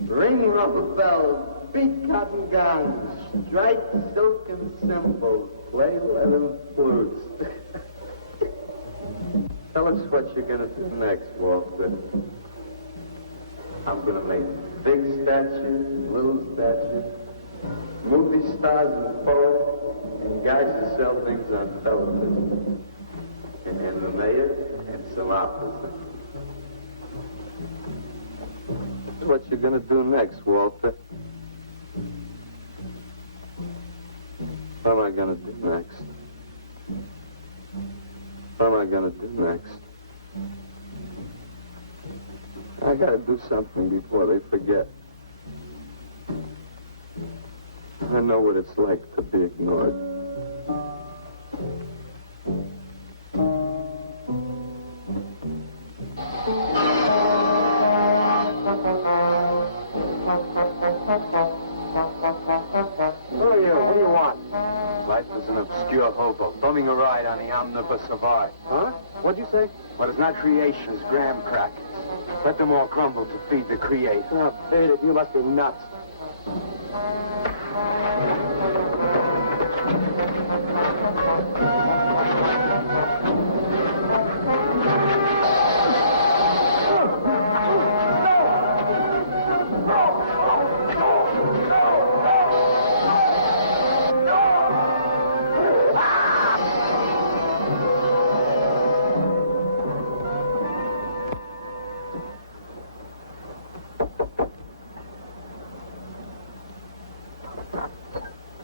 Ring rubber bells, beat cotton gowns, strike silken cymbals, play leathern flutes. Tell us what you're going to do next, Walter. I'm going to make big statues, little statues, movie stars and poets, and guys who sell things on television. And the mayor and some officers. What you're going to do next, Walter? What am I going to do next? What am I going to do next? I got to do something before they forget. I know what it's like to be ignored. What do you want? Life is an obscure hobo, bumming a ride on the omnibus of art. Huh? What'd you say? What is not creation is graham crackers. Let them all crumble to feed the creator. Oh, Beatnik, you must be nuts.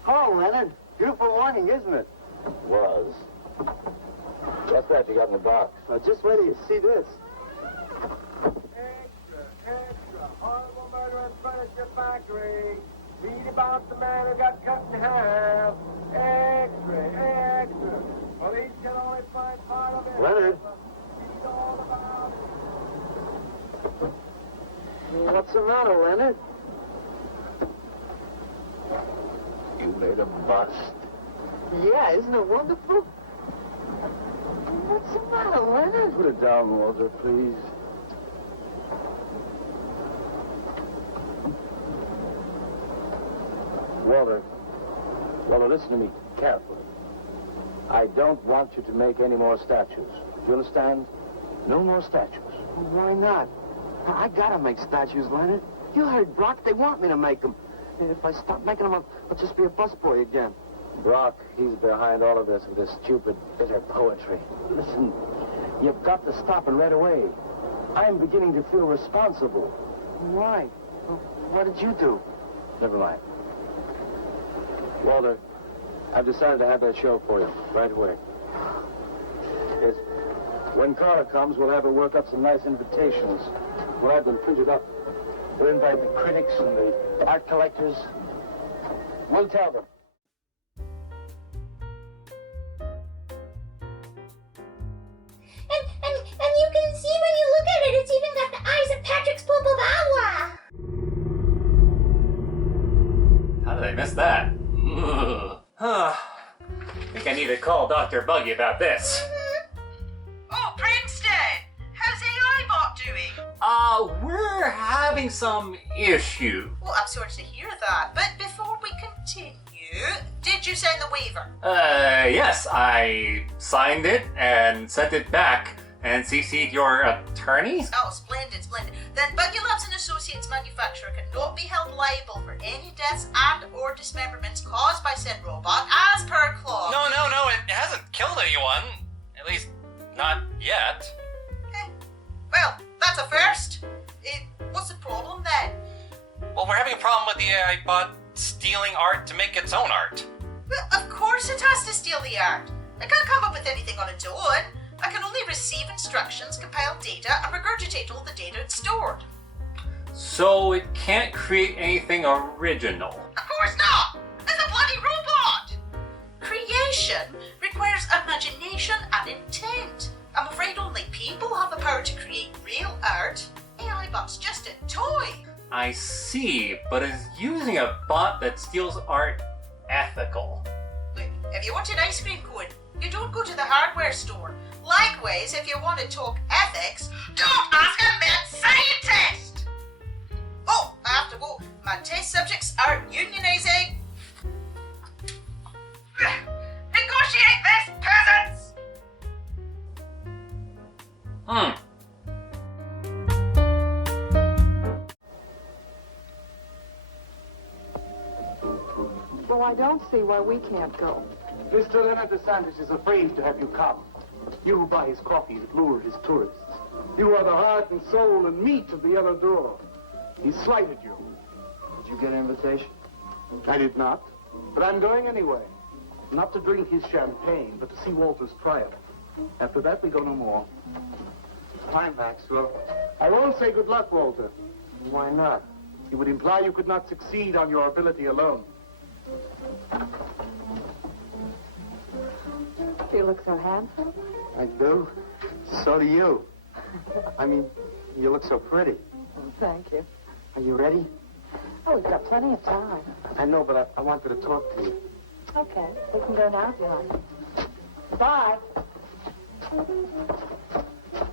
Hello, Leonard. Beautiful morning, isn't it? Was. What's that you got in the box? Just wait till you see this. Extra, horrible murder in furniture factory. Read about the man who got cut in half. Extra. Police can only find part of it. Leonard. Read all about it. What's the matter, Leonard? You made a bust. Yeah, isn't it wonderful? What's the matter, Leonard? Put it down, Walter, please. Walter, listen to me carefully. I don't want you to make any more statues. Do you understand? No more statues. Why not? I gotta make statues, Leonard. You heard Brock. They want me to make them. If I stop making them, I'll just be a busboy again. Brock, he's behind all of this with his stupid, bitter poetry. Listen, you've got to stop it right away. I'm beginning to feel responsible. Why? What did you do? Never mind. Walter, I've decided to have that show for you right away. Yes. When Carla comes, we'll have her work up some nice invitations. We'll have them printed up. We'll invite the critics and the art collectors. We'll tell them. And you can see when you look at it, it's even got the eyes of Patrick's Popobawa. How did I miss that? I think I need to call Dr. Buggy about this. Oh, Princeton! How's AIBot doing? We're having some issue. Well, I'm sorry to hear that. But before we continue, did you you sign the waiver? Yes, I signed it and sent it back and CC'd your attorney? Oh, splendid, splendid. Then Buggy Labs and Associates manufacturer cannot be held liable for any deaths and or dismemberments caused by said robot as per clause. No, it hasn't killed anyone. At least, not yet. Well, that's a first. What's the problem then? Well, we're having a problem with the AIBot stealing art to make its own art. Well, of course it has to steal the art. It can't come up with anything on its own. I can only receive instructions, compile data, and regurgitate all the data it's stored. So it can't create anything original? Of course not! It's a bloody robot! Creation requires imagination and intent. I'm afraid only people have the power to create real art. AIBot's just a toy. I see, but is using a bot that steals art ethical? Look, if you want an ice cream cone, you don't go to the hardware store. Likewise, if you want to talk ethics, don't ask a mad scientist! Oh, I have to go. My test subjects are unionizing. Negotiate this, peasants! Well, I don't see why we can't go. Mr. Leonard DeSantis is afraid to have you come. You who buy his coffee that lure his tourists. You are the heart and soul and meat of the other door. He slighted you. Did you get an invitation? I did not, but I'm going anyway. Not to drink his champagne, but to see Walter's trial. After that, we go no more. Hi, Maxwell. I won't say good luck, Walter. Why not? It would imply you could not succeed on your ability alone. You look so handsome. I do. So do you. I mean, you look so pretty. Oh, thank you. Are you ready? Oh, we've got plenty of time. I know, but I wanted to talk to you. Okay, we can go now if you like. Bye.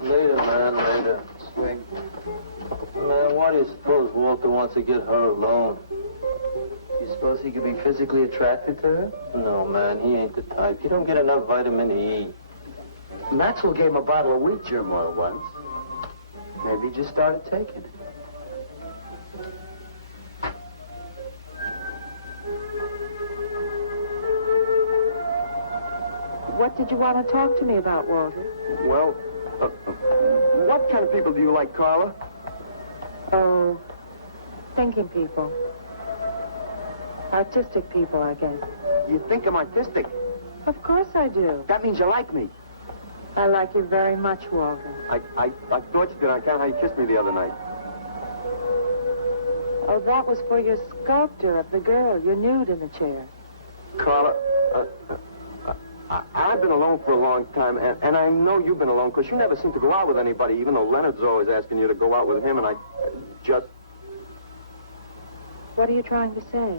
Later, man, later. Swing. Man, why do you suppose Walter wants to get her alone? You suppose he could be physically attracted to her? No, man, he ain't the type. You don't get enough vitamin E. Maxwell gave him a bottle of wheat germ oil once. Maybe he just started taking it. What did you want to talk to me about, Walter? Well, what kind of people do you like, Carla? Oh, thinking people. Artistic people, I guess. You think I'm artistic? Of course I do. That means you like me. I like you very much, Walter. I thought you did. I can't how you kissed me the other night. Oh, that was for your sculpture of the girl, your nude in the chair. Carla, I've been alone for a long time, and I know you've been alone, because you never seem to go out with anybody, even though Leonard's always asking you to go out with him, and I just... What are you trying to say?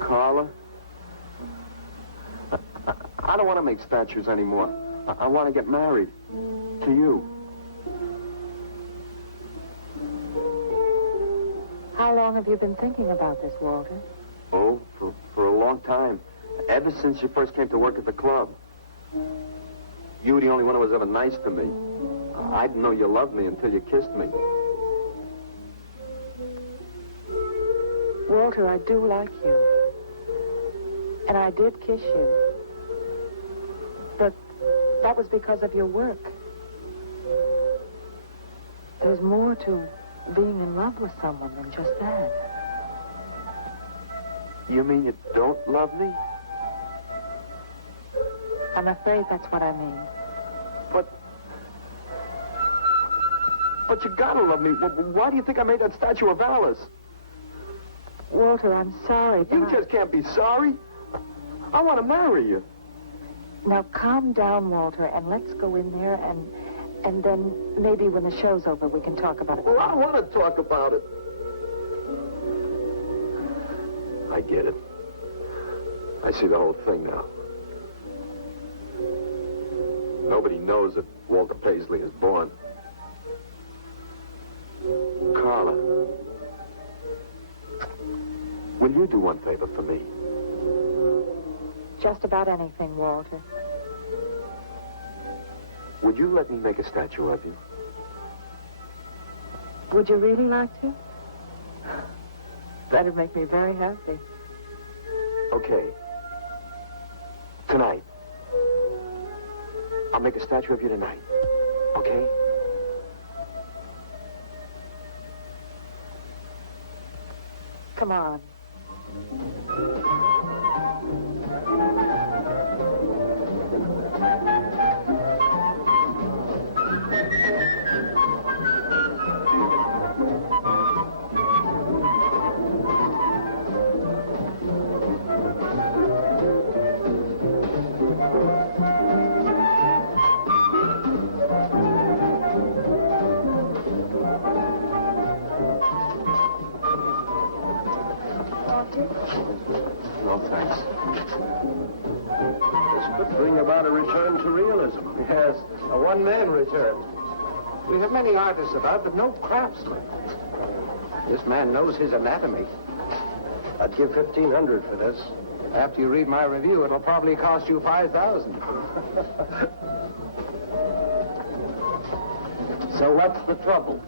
Carla, I don't want to make statues anymore. I want to get married. To you. How long have you been thinking about this, Walter? Oh, for a long time. Ever since you first came to work at the club. You were the only one who was ever nice to me. I didn't know you loved me until you kissed me. Walter, I do like you. And I did kiss you. But that was because of your work. There's more to being in love with someone than just that. You mean you don't love me? I'm afraid that's what I mean. But you gotta love me. Why do you think I made that statue of Alice? Walter, I'm sorry, but You just can't be sorry. I want to marry you. Now, calm down, Walter, and let's go in there, and then maybe when the show's over, we can talk about it. Well, I want to talk about it. I get it. I see the whole thing now. Nobody knows that Walter Paisley is born. do one favor for me? Just about anything, Walter. Would you let me make a statue of you? Would you really like to? That'd make me very happy. Okay. Tonight. I'll make a statue of you tonight. Okay? Come on. No, thanks. This could bring about a return to realism. Yes, a one-man return. We have many artists about, but no craftsmen. This man knows his anatomy. I'd give $1,500 for this. After you read my review, it'll probably cost you $5,000. So what's the trouble?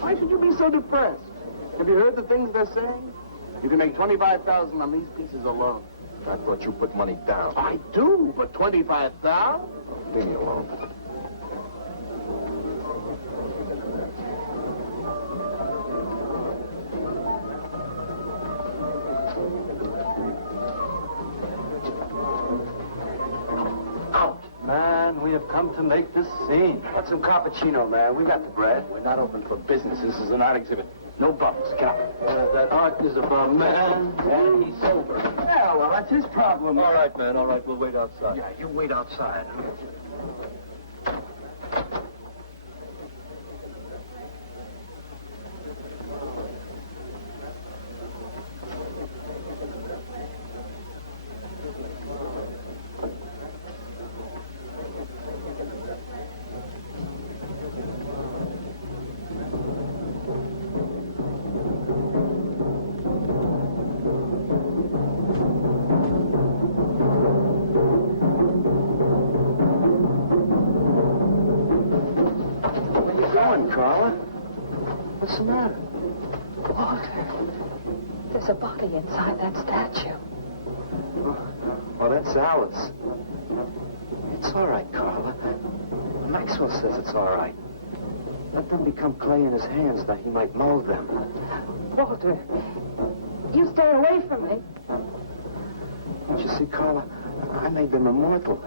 Why should you be so depressed? Have you heard the things they're saying? You can make $25,000 on these pieces alone. I thought you put money down. I do, but $25,000? Leave me alone. Man, we have come to make this scene. What's some cappuccino, man? We got the bread. We're not open for business. This is an art exhibit. No bubbles. Get up. That art is about man, and he's sober. Yeah, well, that's his problem. All right, man. All right. We'll wait outside. Yeah, you wait outside. Carla? What's the matter? Walter, there's a body inside that statue. Well, that's Alice. It's all right, Carla. Maxwell says it's all right. Let them become clay in his hands that he might mold them. Walter, you stay away from me. Don't you see, Carla? I made them immortal.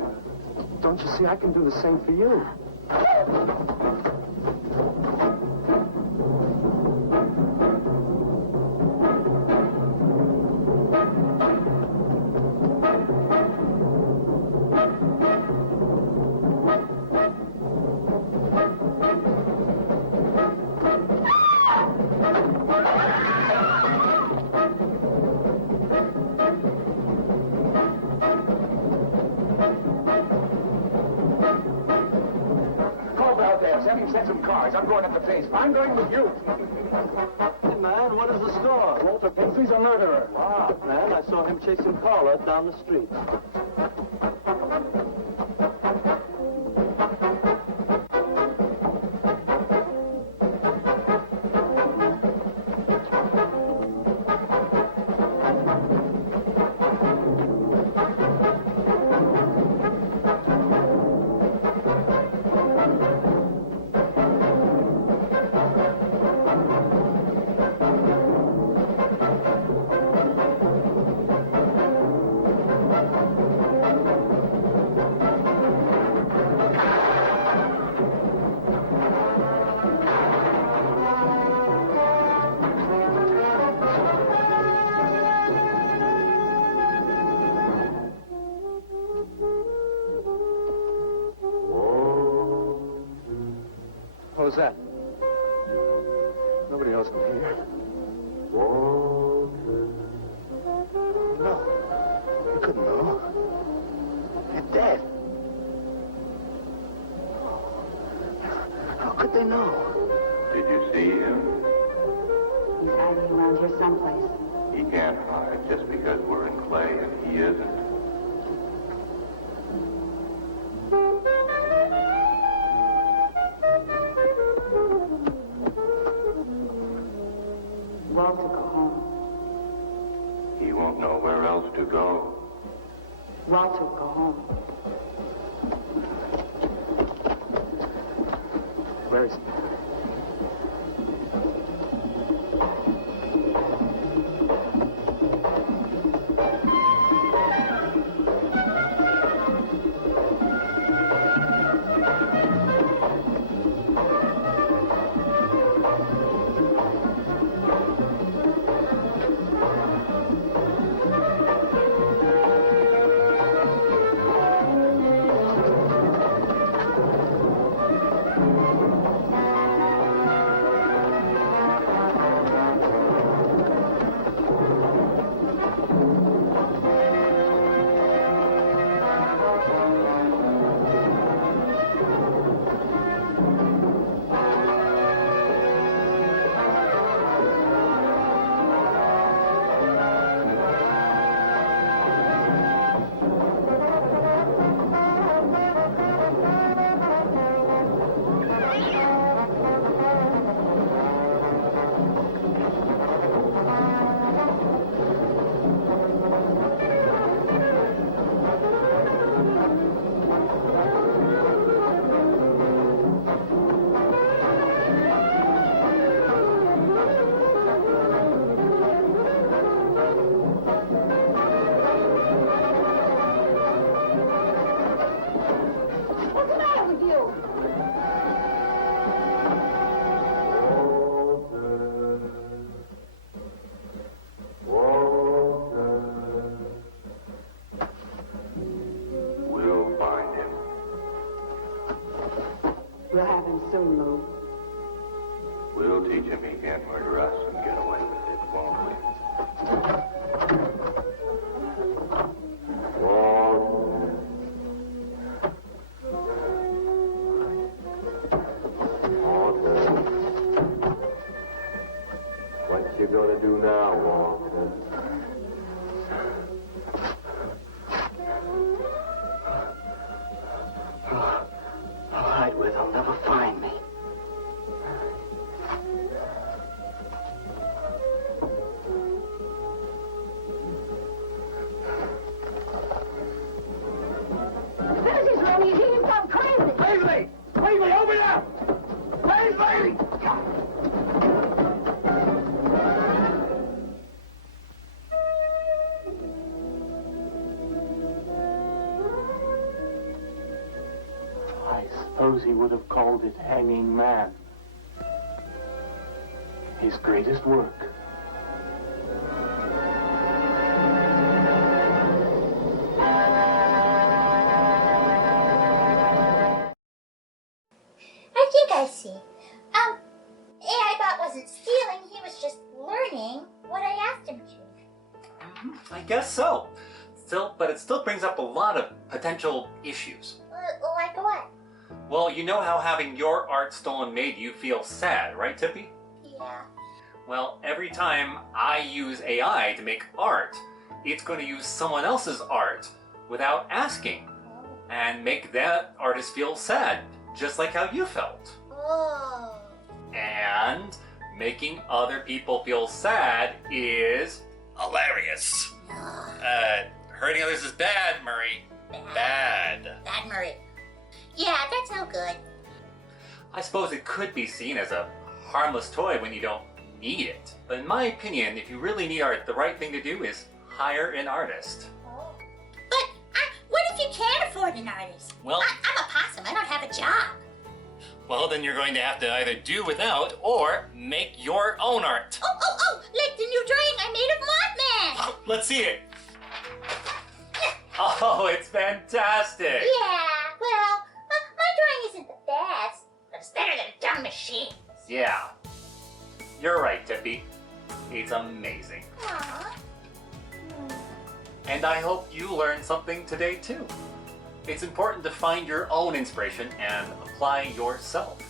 Don't you see, I can do the same for you. Send some cars. I'm going up the face. I'm going with you. Hey, man, what is the score? Walter Pinsley's a murderer. Wow, man, I saw him chasing Carla down the street. Who's that? Nobody else in here. Walter. No. You couldn't know. They're dead. How could they know? Did you see him? He's hiding around here someplace. He can't hide just because we're in clay and he isn't. Walter, go home. He won't know where else to go. Walter, go home. Where is he? We'll have him soon, Lou. We'll teach him he can't murder us and get away with it, won't we? What you gonna do now, Walter? I'll hide where they'll never find me. This is Ronnie. He's gone crazy. Paisley! Paisley, open up! Paisley! I suppose he would have called it Hanging Man. His greatest work. I think I see. AIBot wasn't stealing, he was just learning what I asked him to. I guess so. But it still brings up a lot of potential issues. Like what? Well, you know how having your art stolen made you feel sad, right, Tippi? Yeah. Well, every time I use AI to make art, it's going to use someone else's art without asking and make that artist feel sad, just like how you felt. Oh. And making other people feel sad is hilarious. Hurting others is bad, Murray. Bad. Bad Murray. Yeah, that's no good. I suppose it could be seen as a harmless toy when you don't need it. But in my opinion, if you really need art, the right thing to do is hire an artist. But what if you can't afford an artist? Well, I'm a possum. I don't have a job. Well, then you're going to have to either do without or make your own art. Oh, like the new drawing I made of Mothman. Let's see it. Oh, it's fantastic. Yeah, well, my drawing isn't the best, but it's better than dumb machines. Yeah. You're right, Tippi. It's amazing. Aww. And I hope you learned something today, too. It's important to find your own inspiration and apply yourself.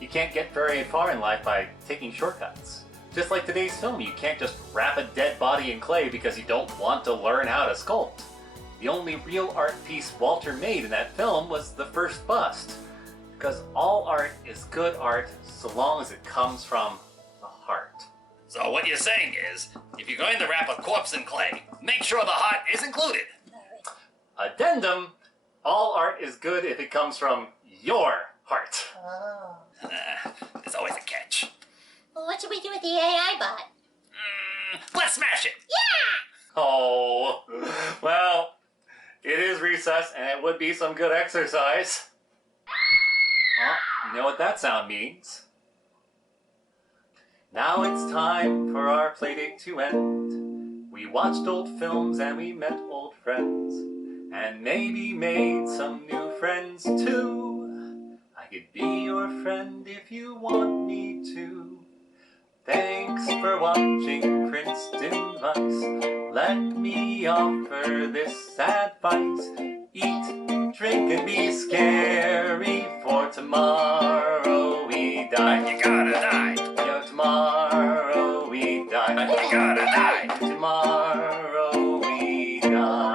You can't get very far in life by taking shortcuts. Just like today's film, you can't just wrap a dead body in clay because you don't want to learn how to sculpt. The only real art piece Walter made in that film was the first bust. Because all art is good art so long as it comes from the heart. So what you're saying is, if you're going to wrap a corpse in clay, make sure the heart is included. Addendum, all art is good if it comes from your heart. Oh. There's always a catch. Well, what should we do with the AIBot? Let's smash it! Yeah! Oh, well, it is recess and it would be some good exercise. Oh, you know what that sound means? Now it's time for our playdate to end. We watched old films and we met old friends, and maybe made some new friends too. I could be your friend if you want me to. Thanks for watching Princeton Vice. Let me offer this advice. Eat, drink, and be scary, for tomorrow we die. You gotta die. Tomorrow we die. You gotta die. Tomorrow we die.